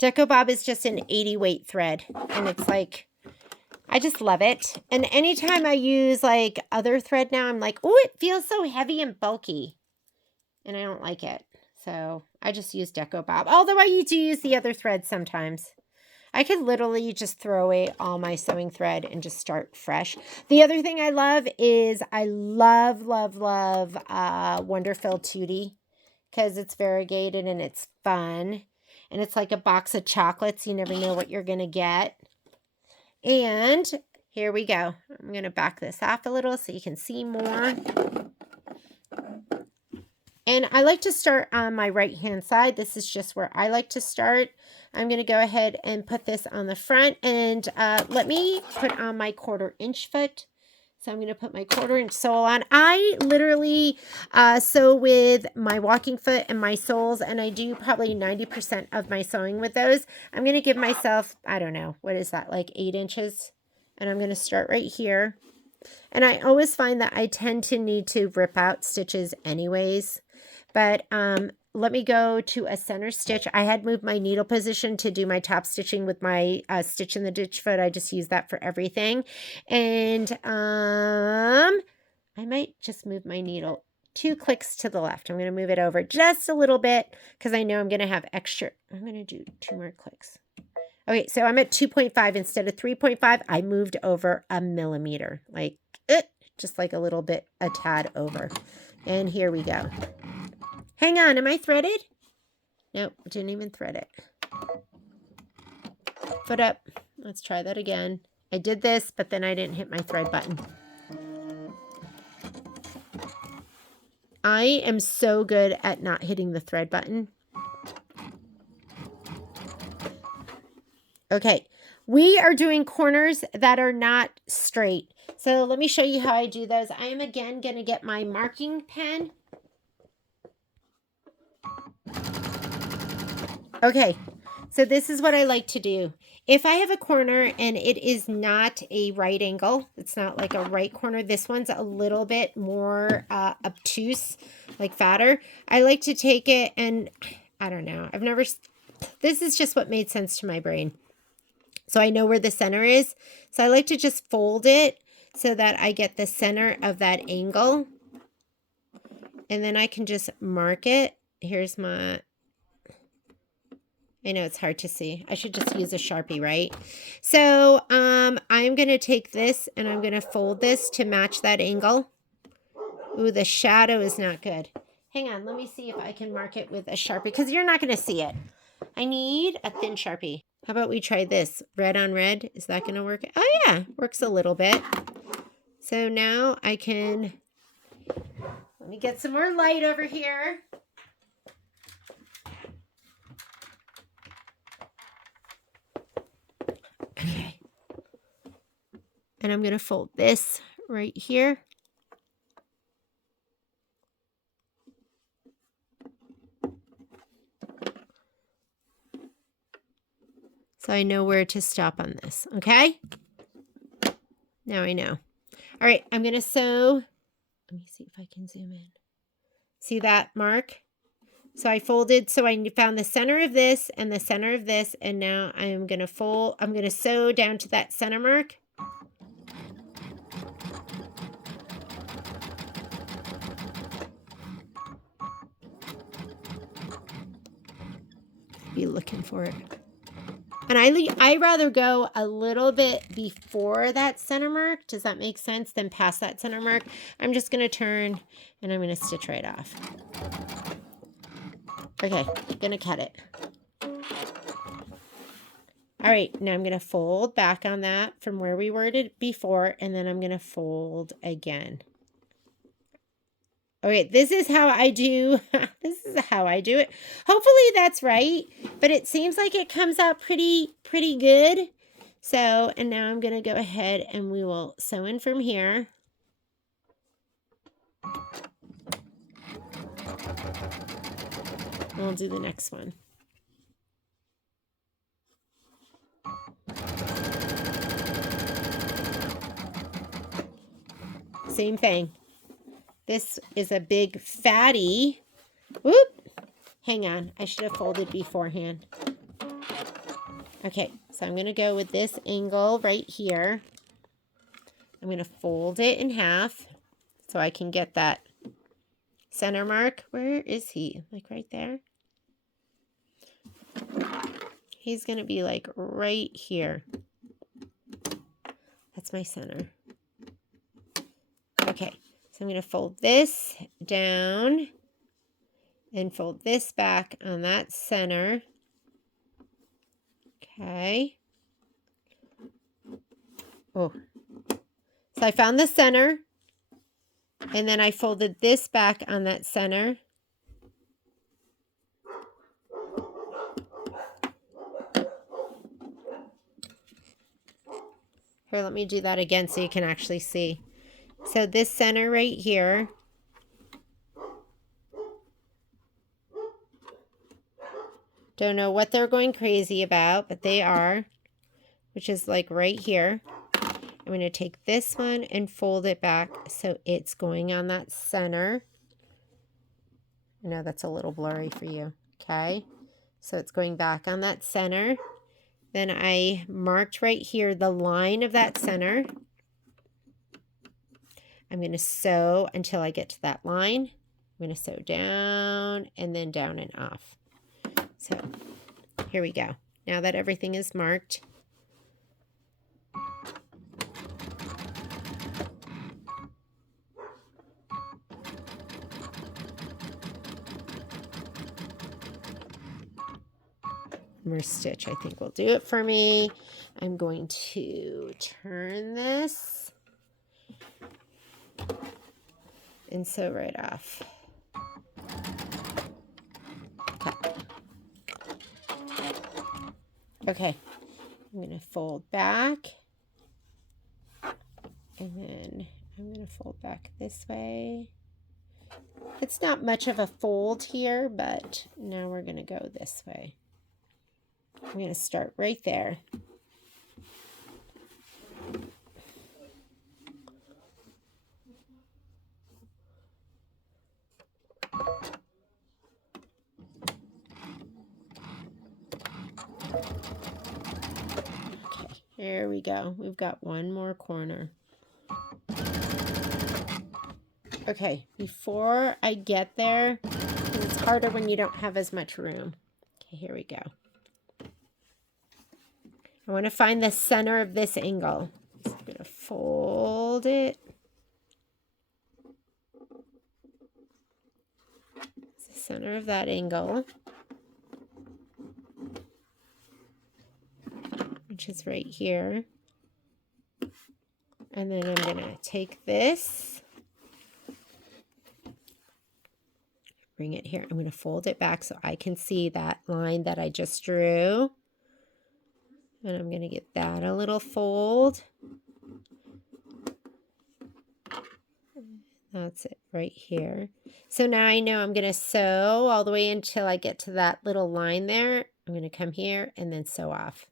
Deco Bob is just an 80 weight thread. And it's like, I just love it. And anytime I use like other thread now, I'm like, oh, it feels so heavy and bulky. And I don't like it. So I just use Deco Bob. Although I do use the other thread sometimes. I could literally just throw away all my sewing thread and just start fresh. The other thing I love is I love Wonderfill Tootie because it's variegated and it's fun. And it's like a box of chocolates. You never know what you're going to get. And here we go. I'm going to back this off a little so you can see more. And I like to start on my right-hand side. This is just where I like to start. I'm going to go ahead and put this on the front. And let me put on my 1/4 inch foot. So I'm going to put my 1/4 inch sole on. I literally sew with my walking foot and my soles. And I do probably 90% of my sewing with those. I'm going to give myself, I don't know, what is that, like 8 inches? And I'm going to start right here. And I always find that I tend to need to rip out stitches anyways. But let me go to a center stitch. I had moved my needle position to do my top stitching with my stitch in the ditch foot. I just use that for everything. And I might just move my needle 2 clicks to the left. I'm going to move it over just a little bit because I know I'm going to have extra. I'm going to do 2 more clicks. Okay, so I'm at 2.5 instead of 3.5. I moved over a millimeter, like just like a little bit, a tad over. And here we go. Hang on, am I threaded? Nope, didn't even thread it. Foot up. Let's try that again. I did this, but then I didn't hit my thread button. I am so good at not hitting the thread button. Okay, we are doing corners that are not straight. So let me show you how I do those. I am again going to get my marking pen. Okay, so this is what I like to do. If I have a corner and it is not a right angle, it's not like a right corner, this one's a little bit more obtuse, like fatter. I like to take it and, I don't know, this is just what made sense to my brain. So I know where the center is. So I like to just fold it so that I get the center of that angle. And then I can just mark it. Here's my... I know it's hard to see. I should just use a Sharpie, right? So I'm going to take this and I'm going to fold this to match that angle. Ooh, the shadow is not good. Hang on, let me see if I can mark it with a Sharpie because you're not going to see it. I need a thin Sharpie. How about we try this? Red on red. Is that going to work? Oh, yeah. Works a little bit. So now I can... Let me get some more light over here. Okay. And I'm going to fold this right here. So I know where to stop on this, okay? Now I know. All right, I'm going to sew. Let me see if I can zoom in. See that mark? So I folded, so I found the center of this and the center of this, and now I'm going to fold, I'm going to sew down to that center mark. Be looking for it. And I rather go a little bit before that center mark. Does that make sense? Than past that center mark. I'm just going to turn and I'm going to stitch right off. Okay, I'm going to cut it. All right, now I'm going to fold back on that from where we were before, and then I'm going to fold again. Okay, this is how I do, this is how I do it. Hopefully that's right, but it seems like it comes out pretty good. So, and now I'm going to go ahead and we will sew in from here. And we'll do the next one. Same thing. This is a big fatty. Whoop. Hang on. I should have folded beforehand. Okay, so I'm going to go with this angle right here. I'm going to fold it in half so I can get that center mark. Where is he? Like right there? He's going to be like right here. That's my center. Okay, so I'm going to fold this down and fold this back on that center. Okay. Oh. So I found the center, and then I folded this back on that center. Here, let me do that again so you can actually see. So this center right here, don't know what they're going crazy about, but they are, which is like right here. I'm going to take this one and fold it back so it's going on that center. I know that's a little blurry for you. Okay, so it's going back on that center. Then I marked right here the line of that center. I'm going to sew until I get to that line. I'm going to sew down and then down and off. So here we go. Now that everything is marked, one more stitch I think will do it for me. I'm going to turn this and sew right off. Okay, I'm going to fold back, and then I'm going to fold back this way. It's not much of a fold here, but now we're going to go this way. I'm going to start right there. Okay, here we go. We've got one more corner. Okay, before I get there, because it's harder when you don't have as much room. Okay, here we go. I want to find the center of this angle. So I'm going to fold it. It's the center of that angle, which is right here. And then I'm going to take this, bring it here. I'm going to fold it back so I can see that line that I just drew. And I'm going to get that a little fold. That's it right here. So now I know I'm going to sew all the way until I get to that little line there. I'm going to come here and then sew off.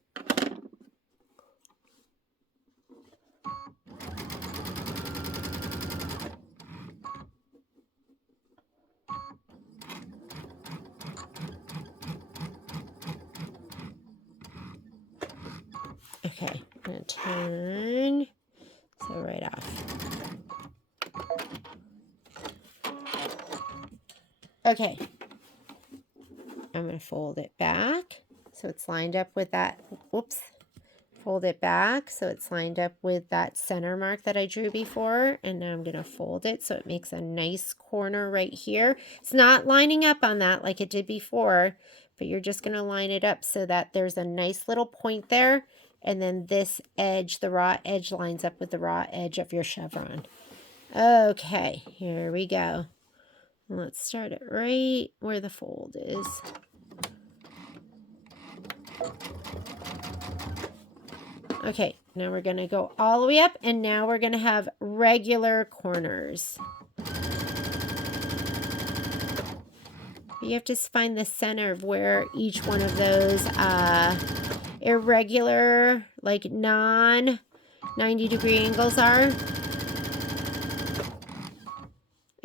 Okay, I'm going to turn, sew right off. Okay, I'm going to fold it back so it's lined up with that, whoops, fold it back so it's lined up with that center mark that I drew before, and now I'm going to fold it so it makes a nice corner right here. It's not lining up on that like it did before, but you're just going to line it up so that there's a nice little point there. And then this edge, the raw edge, lines up with the raw edge of your chevron. Okay, here we go. Let's start it right where the fold is. Okay, now we're going to go all the way up, and now we're going to have regular corners. You have to find the center of where each one of those irregular, like non-90-degree angles are.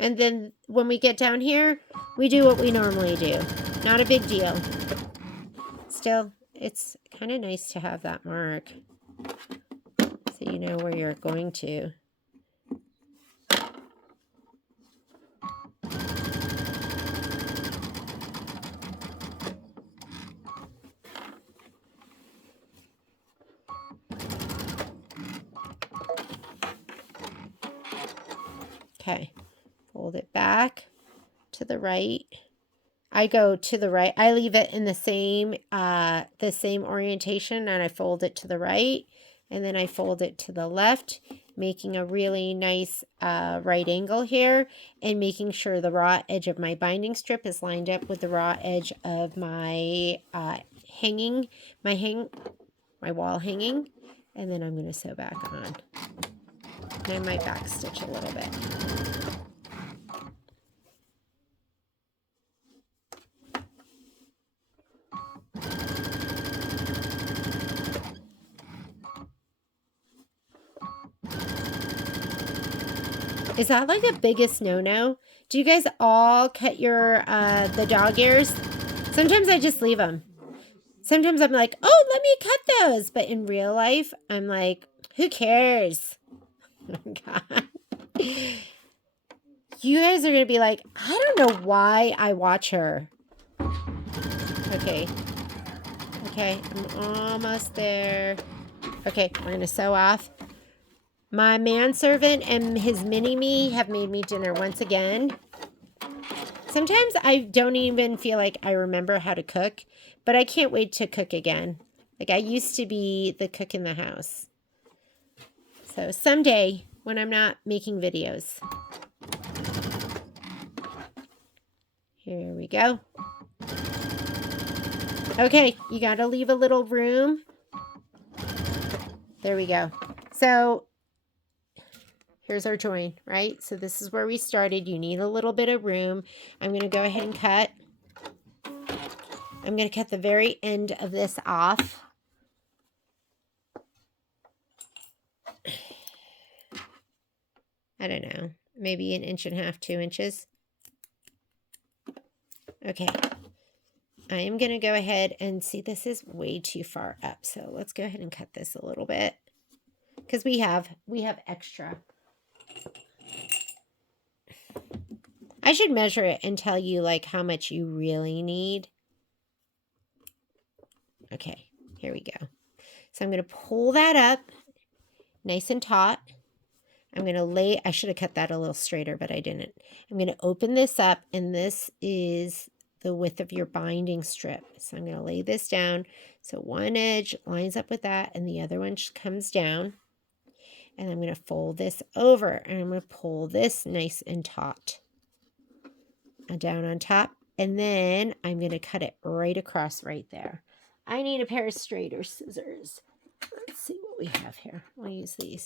And then when we get down here, we do what we normally do. Not a big deal. Still, it's kind of nice to have that mark so you know where you're going to. Okay, fold it back to the right. I go to the right. I leave it in the same orientation, and I fold it to the right, and then I fold it to the left, making a really nice right angle here, and making sure the raw edge of my binding strip is lined up with the raw edge of my my wall hanging, and then I'm going to sew back on. And I might back stitch a little bit. Is that like the biggest no-no? Do you guys all cut your the dog ears? Sometimes I just leave them. Sometimes I'm like, oh, let me cut those. But in real life, I'm like, who cares? Oh, God. You guys are going to be like, I don't know why I watch her. Okay. Okay, I'm almost there. Okay, we're going to sew off. My manservant and his mini-me have made me dinner once again. Sometimes I don't even feel like I remember how to cook, but I can't wait to cook again. Like, I used to be the cook in the house. So someday, when I'm not making videos. Here we go. Okay, you got to leave a little room. There we go. So here's our join, right? So this is where we started. You need a little bit of room. I'm going to go ahead and cut. I'm going to cut the very end of this off. I don't know, maybe 1.5 inches, 2 inches. Okay. I am going to go ahead and see, this is way too far up. So let's go ahead and cut this a little bit because we have extra. I should measure it and tell you like how much you really need. Okay, here we go. So I'm going to pull that up nice and taut. I'm going to lay, I should have cut that a little straighter, but I didn't. I'm going to open this up, and this is the width of your binding strip. So I'm going to lay this down. So one edge lines up with that, and the other one comes down. And I'm going to fold this over, and I'm going to pull this nice and taut down on top. And then I'm going to cut it right across right there. I need a pair of straighter scissors. Let's see what we have here. We'll use these.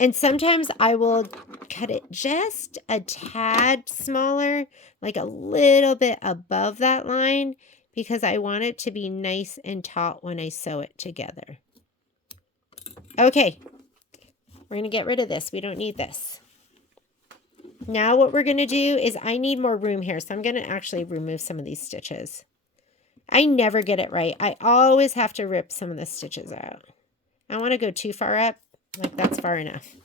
And sometimes I will cut it just a tad smaller, like a little bit above that line, because I want it to be nice and taut when I sew it together. Okay, we're going to get rid of this. We don't need this. Now what we're going to do is, I need more room here, so I'm going to actually remove some of these stitches. I never get it right. I always have to rip some of the stitches out. I don't want to go too far up. Like, that's far enough.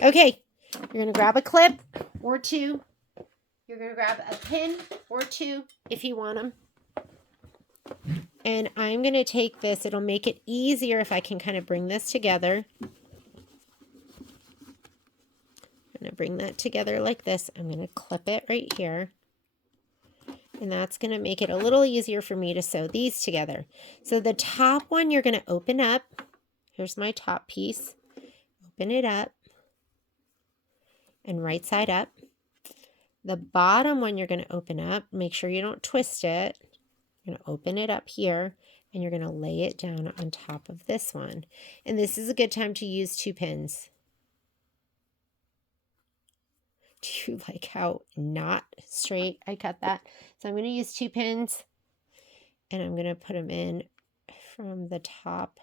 Okay, you're going to grab a clip or two. You're going to grab a pin or two if you want them. And I'm going to take this. It'll make it easier if I can kind of bring this together. I'm going to bring that together like this. I'm going to clip it right here. And that's going to make it a little easier for me to sew these together. So the top one you're going to open up. Here's my top piece. Open it up and right side up. The bottom one you're going to open up. Make sure you don't twist it. You're going to open it up here and you're going to lay it down on top of this one. And this is a good time to use 2 pins. Do you like how not straight I cut that? So I'm going to use 2 pins and I'm going to put them in from the top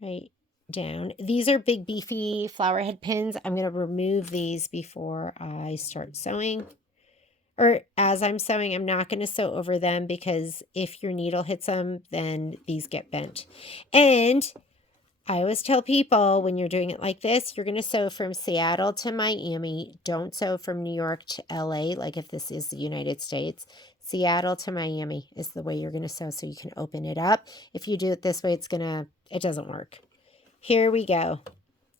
right down. These are big beefy flower head pins. I'm going to remove these before I start sewing. Or as I'm sewing, I'm not going to sew over them because if your needle hits them, then these get bent. And I always tell people when you're doing it like this, you're going to sew from Seattle to Miami. Don't sew from New York to LA, like if this is the United States. Seattle to Miami is the way you're going to sew so you can open it up. If you do it this way, it doesn't work. Here we go.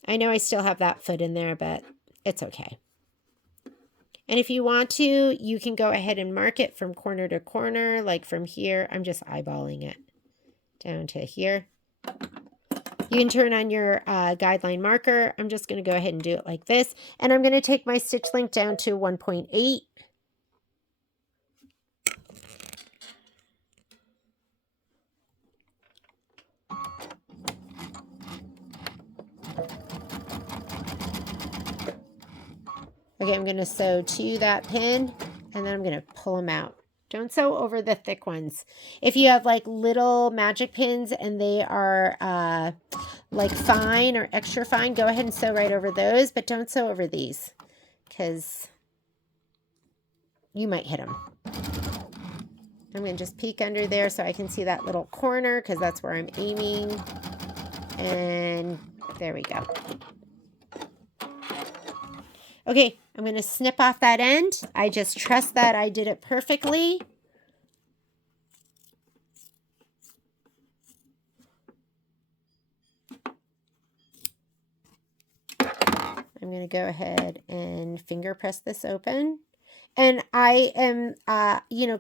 I know I still have that foot in there, but it's okay. And if you want to, you can go ahead and mark it from corner to corner, like from here. I'm just eyeballing it down to here. You can turn on your guideline marker. I'm just going to go ahead and do it like this. And I'm going to take my stitch length down to 1.8. Okay, I'm going to sew to that pin and then I'm going to pull them out. Don't sew over the thick ones. If you have like little magic pins and they are like fine or extra fine, go ahead and sew right over those, but don't sew over these because you might hit them. I'm going to just peek under there so I can see that little corner because that's where I'm aiming. And there we go. Okay, I'm going to snip off that end. I just trust that I did it perfectly. I'm going to go ahead and finger press this open. And I am,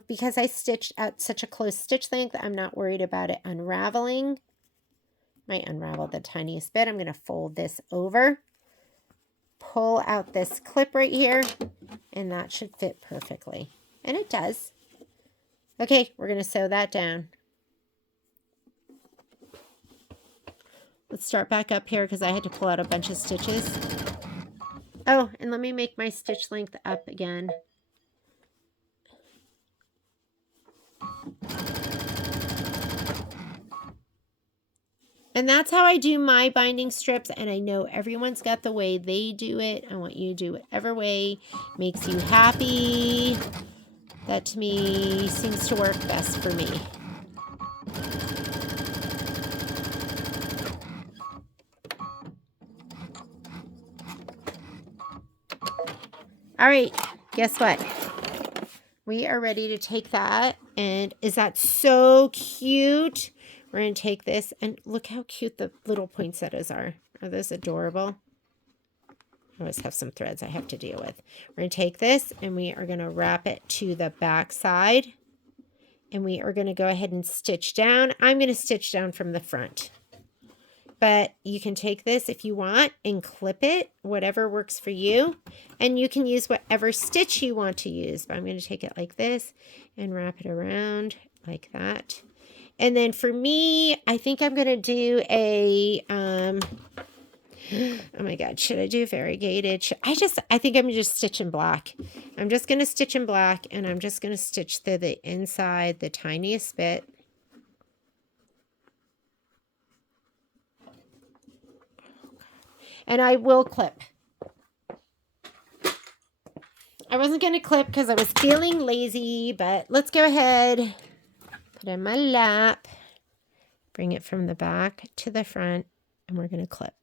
because I stitched at such a close stitch length, I'm not worried about it unraveling. Might unravel the tiniest bit. I'm going to fold this over. Pull out this clip right here, and that should fit perfectly. And it does. Okay, we're going to sew that down. Let's start back up here because I had to pull out a bunch of stitches. Oh, and let me make my stitch length up again. And that's how I do my binding strips, and I know everyone's got the way they do it. I want you to do whatever way makes you happy. That to me seems to work best for me. All right, guess what? We are ready to take that, and is that so cute? We're going to take this, and look how cute the little poinsettias are. Are those adorable? I always have some threads I have to deal with. We're going to take this, and we are going to wrap it to the back side, and we are going to go ahead and stitch down. I'm going to stitch down from the front. But you can take this if you want and clip it, whatever works for you. And you can use whatever stitch you want to use. But I'm going to take it like this and wrap it around like that. And then for me, I think I'm going to do a, oh my God, should I do variegated? I think I'm just stitch in black. I'm just going to stitch in black, and I'm just going to stitch through the inside the tiniest bit. And I will clip. I wasn't going to clip because I was feeling lazy, but let's go ahead. Put it in my lap. Bring it from the back to the front, and we're going to clip.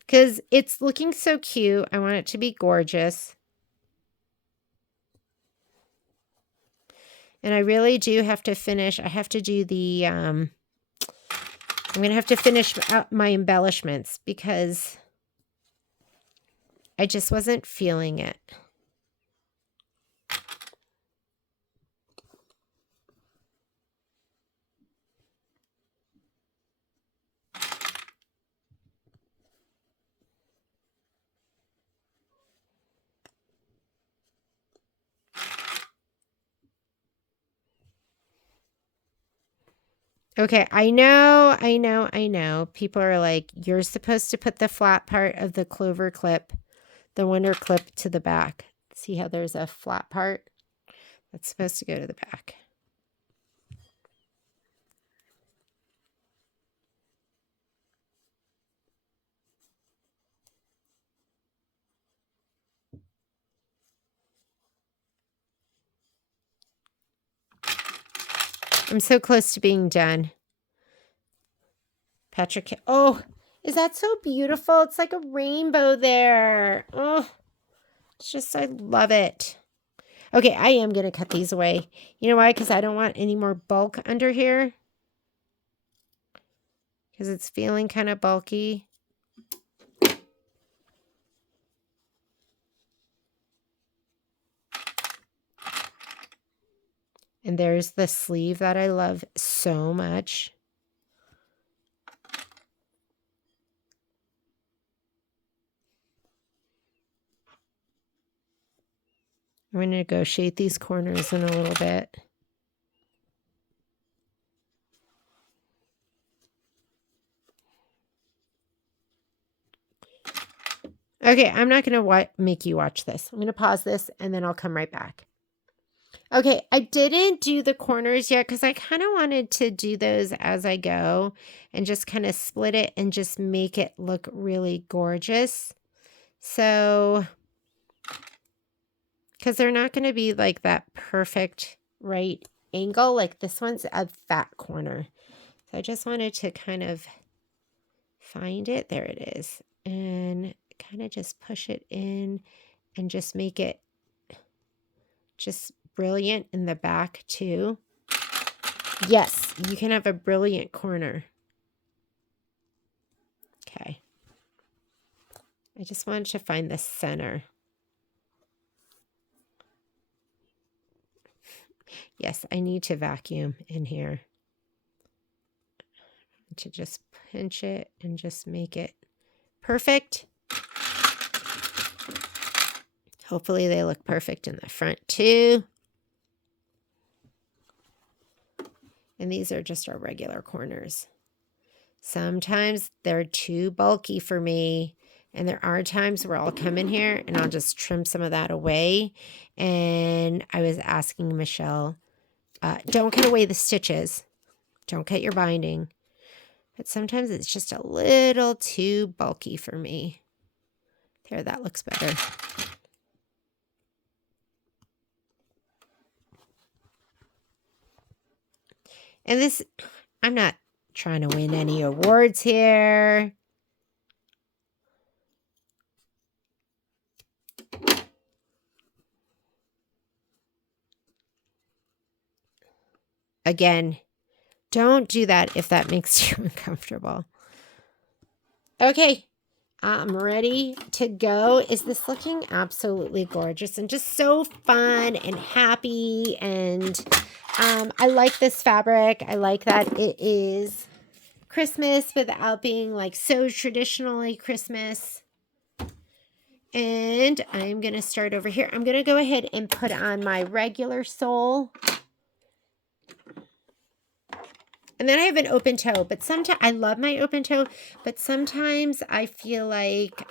Because it's looking so cute. I want it to be gorgeous. And I really do have to finish. I have to do the, I'm going to have to finish out my embellishments because I just wasn't feeling it. Okay, I know. People are like, you're supposed to put the flat part of the clover clip, the wonder clip to the back. See how there's a flat part? That's supposed to go to the back. I'm so close to being done. Patrick, oh, is that so beautiful? It's like a rainbow there. Oh, it's just, I love it. Okay, I am going to cut these away. You know why? Because I don't want any more bulk under here. Because it's feeling kind of bulky. And there's the sleeve that I love so much. I'm going to negotiate these corners in a little bit. Okay, I'm not going to make you watch this. I'm going to pause this and then I'll come right back. Okay, I didn't do the corners yet because I kind of wanted to do those as I go and just kind of split it and just make it look really gorgeous. So, because they're not going to be like that perfect right angle. Like this one's a fat corner. So I just wanted to kind of find it. There it is. And kind of just push it in and just make it just brilliant in the back too. Yes, you can have a brilliant corner. Okay. I just wanted to find the center. Yes, I need to vacuum in here. To just pinch it and just make it perfect. Hopefully they look perfect in the front too. And these are just our regular corners. Sometimes they're too bulky for me. And there are times where I'll come in here and I'll just trim some of that away. And I was asking Michelle, don't cut away the stitches. Don't cut your binding. But sometimes it's just a little too bulky for me. There, that looks better. And this, I'm not trying to win any awards here. Again, don't do that if that makes you uncomfortable. Okay, I'm ready to go. Is this looking absolutely gorgeous and just so fun and happy? And I like this fabric. I like that it is Christmas without being like so traditionally Christmas. And I'm going to start over here. I'm going to go ahead and put on my regular sole. And then I have an open toe, but sometimes I love my open toe, but sometimes I feel like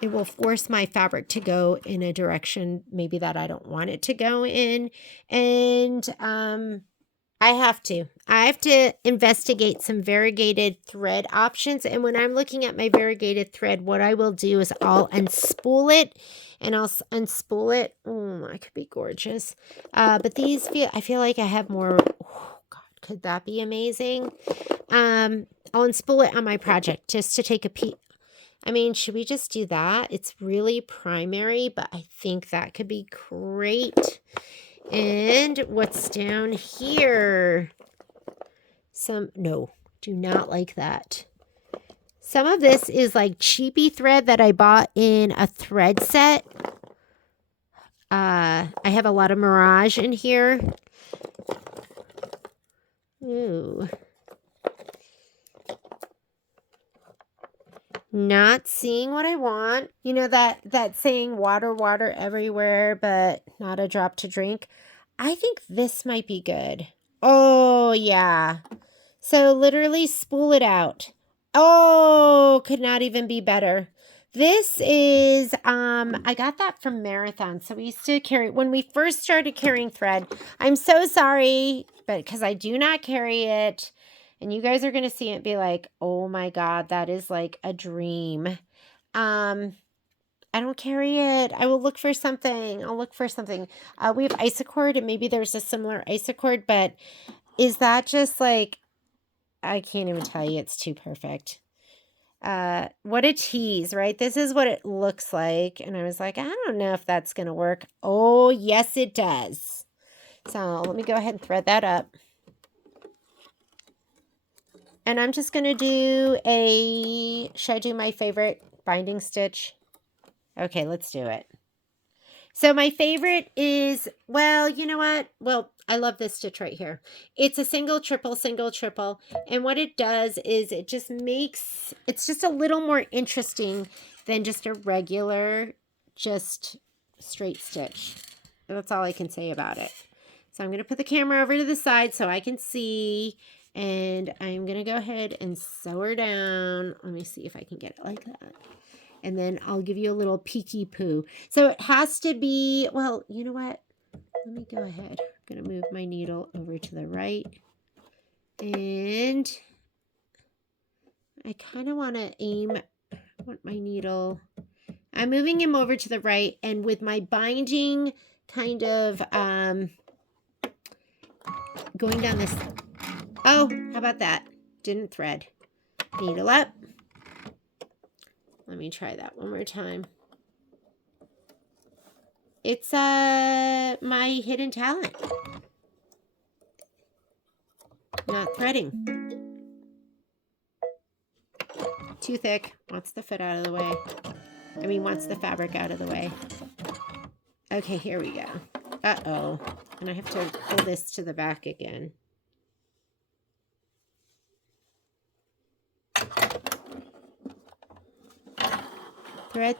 it will force my fabric to go in a direction maybe that I don't want it to go in. And I have to investigate some variegated thread options. And when I'm looking at my variegated thread, what I will do is I'll unspool it. And I'll unspool it. Oh, that could be gorgeous. But these I feel like I have more. Oh, God, could that be amazing? I'll unspool it on my project just to take a peek. I mean, should we just do that? It's really primary, but I think that could be great. And what's down here? No, do not like that. Some of this is like cheapy thread that I bought in a thread set. I have a lot of Mirage in here. Ooh. Not seeing what I want. You know that saying, water, water everywhere, but not a drop to drink. I think this might be good. Oh, yeah. So literally spool it out. Oh, could not even be better. This is, I got that from Marathon. So we used to carry, when we first started carrying thread, I'm so sorry, but because I do not carry it, and you guys are going to see it and be like, oh my God, that is like a dream. I don't carry it. I will look for something. I'll look for something. We have Isacord, and maybe there's a similar Isacord, but is that just like, I can't even tell you. It's too perfect. What a tease, right? This is what it looks like. And I was like, I don't know if that's going to work. Oh, yes, it does. So let me go ahead and thread that up. And I'm just going to do should I do my favorite binding stitch? Okay, let's do it. So my favorite is, well, you know what? Well, I love this stitch right here. It's a single, triple, single, triple. And what it does is it just makes, it's just a little more interesting than just a regular, just straight stitch. That's all I can say about it. So I'm going to put the camera over to the side so I can see. And I'm going to go ahead and sew her down. Let me see if I can get it like that. And then I'll give you a little peeky poo. So it has to be, well, you know what? Let me go ahead. I'm going to move my needle over to the right. And I kind of want to aim, I want my needle. I'm moving him over to the right. And with my binding kind of going down this. Oh, how about that? Didn't thread. Needle up. Let me try that one more time. It's my hidden talent. Not threading. Too thick. Wants the foot out of the way. I mean, wants the fabric out of the way. Okay, here we go. Uh-oh. And I have to pull this to the back again.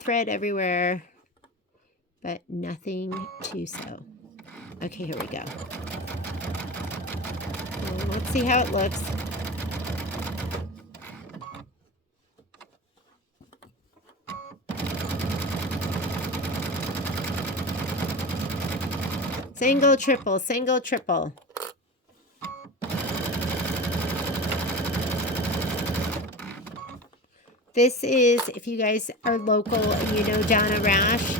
Thread everywhere, but nothing to sew. Okay, here we go. Well, let's see how it looks. Single, triple, single, triple. This is, if you guys are local and you know Donna Rash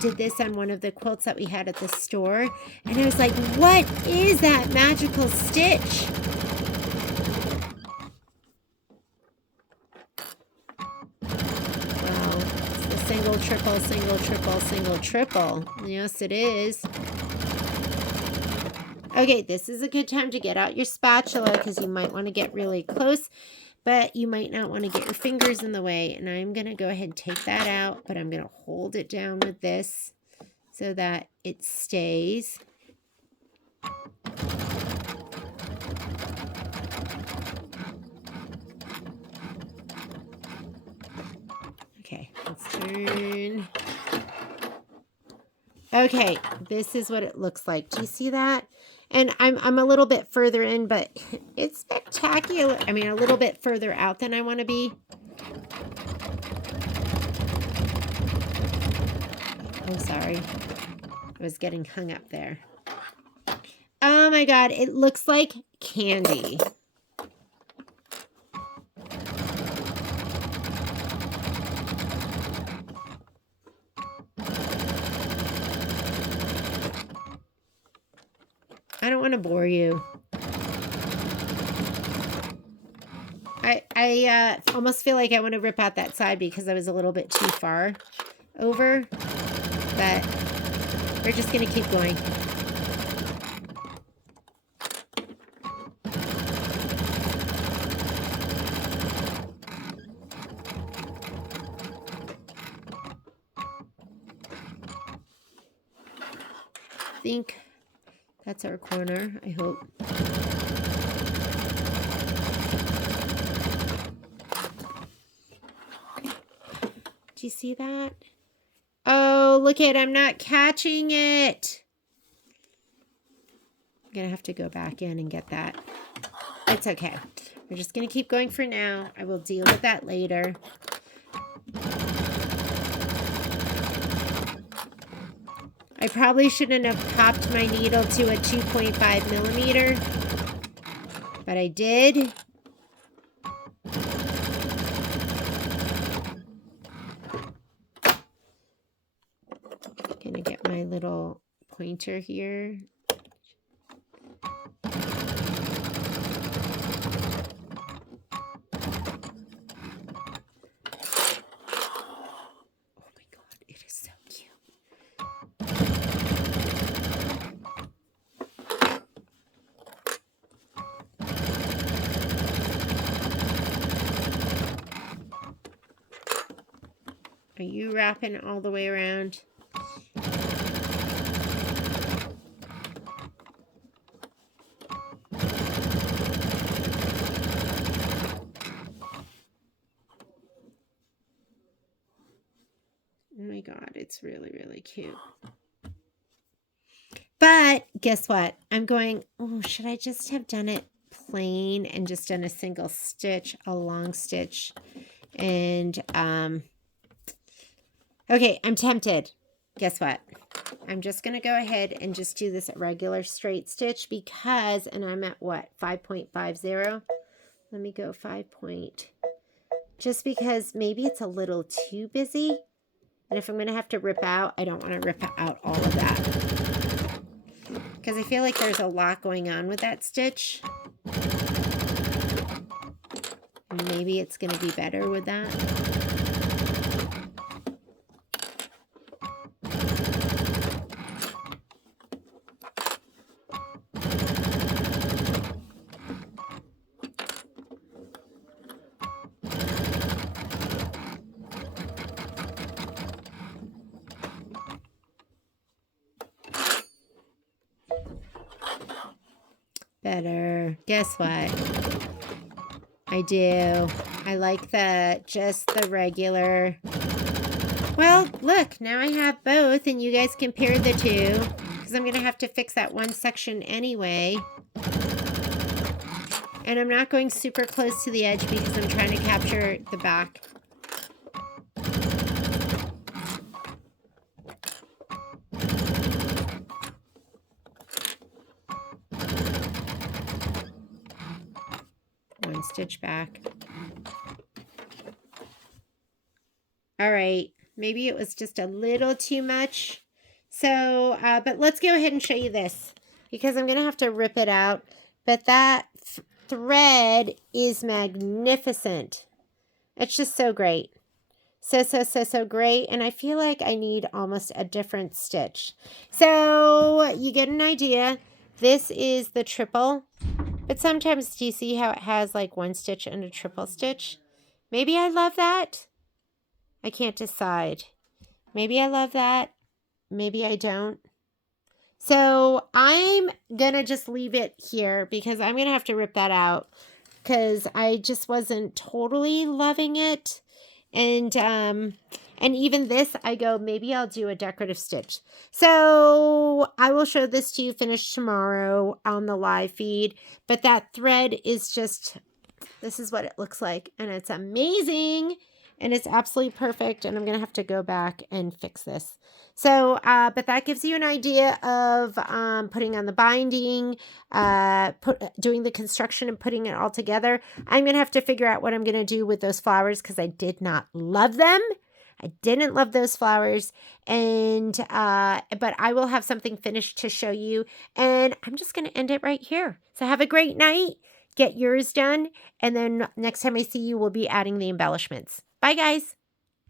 did this on one of the quilts that we had at the store. And I was like, what is that magical stitch? Wow, it's the single, triple, single, triple, single, triple. Yes, it is. Okay, this is a good time to get out your spatula because you might want to get really close, but you might not want to get your fingers in the way. And I'm going to go ahead and take that out, but I'm going to hold it down with this so that it stays. Okay, let's turn. Okay, this is what it looks like. Do you see that? And I'm a little bit further in, but it's spectacular. I mean, a little bit further out than I want to be. Oh, sorry. I was getting hung up there. Oh my God, it looks like candy. I don't want to bore you. I almost feel like I want to rip out that side because I was a little bit too far over, but we're just going to keep going. I think that's our corner, I hope. Do you see that? Oh, look at, I'm not catching it. I'm going to have to go back in and get that. It's okay. We're just going to keep going for now. I will deal with that later. I probably shouldn't have popped my needle to a 2.5 millimeter, but I did. Gonna get my little pointer here. Are you wrapping all the way around? Oh my God, it's really, really cute. But guess what? I'm going, oh, should I just have done it plain and just done a single stitch, a long stitch? And, okay, I'm tempted. Guess what? I'm just going to go ahead and just do this regular straight stitch because, and I'm at what, 5.50? Let me go 5 point. Just because maybe it's a little too busy. And if I'm going to have to rip out, I don't want to rip out all of that. Because I feel like there's a lot going on with that stitch. And maybe it's going to be better with that. Better. Guess what? I do. I like just the regular. Well, look, now I have both and you guys compare the two because I'm going to have to fix that one section anyway. And I'm not going super close to the edge because I'm trying to capture the back. One stitch back. All right, maybe it was just a little too much. So, but let's go ahead and show you this because I'm going to have to rip it out. But that thread is magnificent. It's just so great. So great. And I feel like I need almost a different stitch. So you get an idea. This is the triple. But sometimes, do you see how it has like one stitch and a triple stitch? Maybe I love that. I can't decide. Maybe I love that. Maybe I don't. So I'm going to just leave it here because I'm going to have to rip that out because I just wasn't totally loving it. And even this, I go, maybe I'll do a decorative stitch. So I will show this to you finished tomorrow on the live feed. But that thread is just, this is what it looks like. And it's amazing. And it's absolutely perfect. And I'm going to have to go back and fix this. So, but that gives you an idea of putting on the binding, doing the construction and putting it all together. I'm going to have to figure out what I'm going to do with those flowers because I did not love them. I didn't love those flowers. And, but I will have something finished to show you. And I'm just going to end it right here. So have a great night. Get yours done. And then next time I see you, we'll be adding the embellishments. Bye, guys.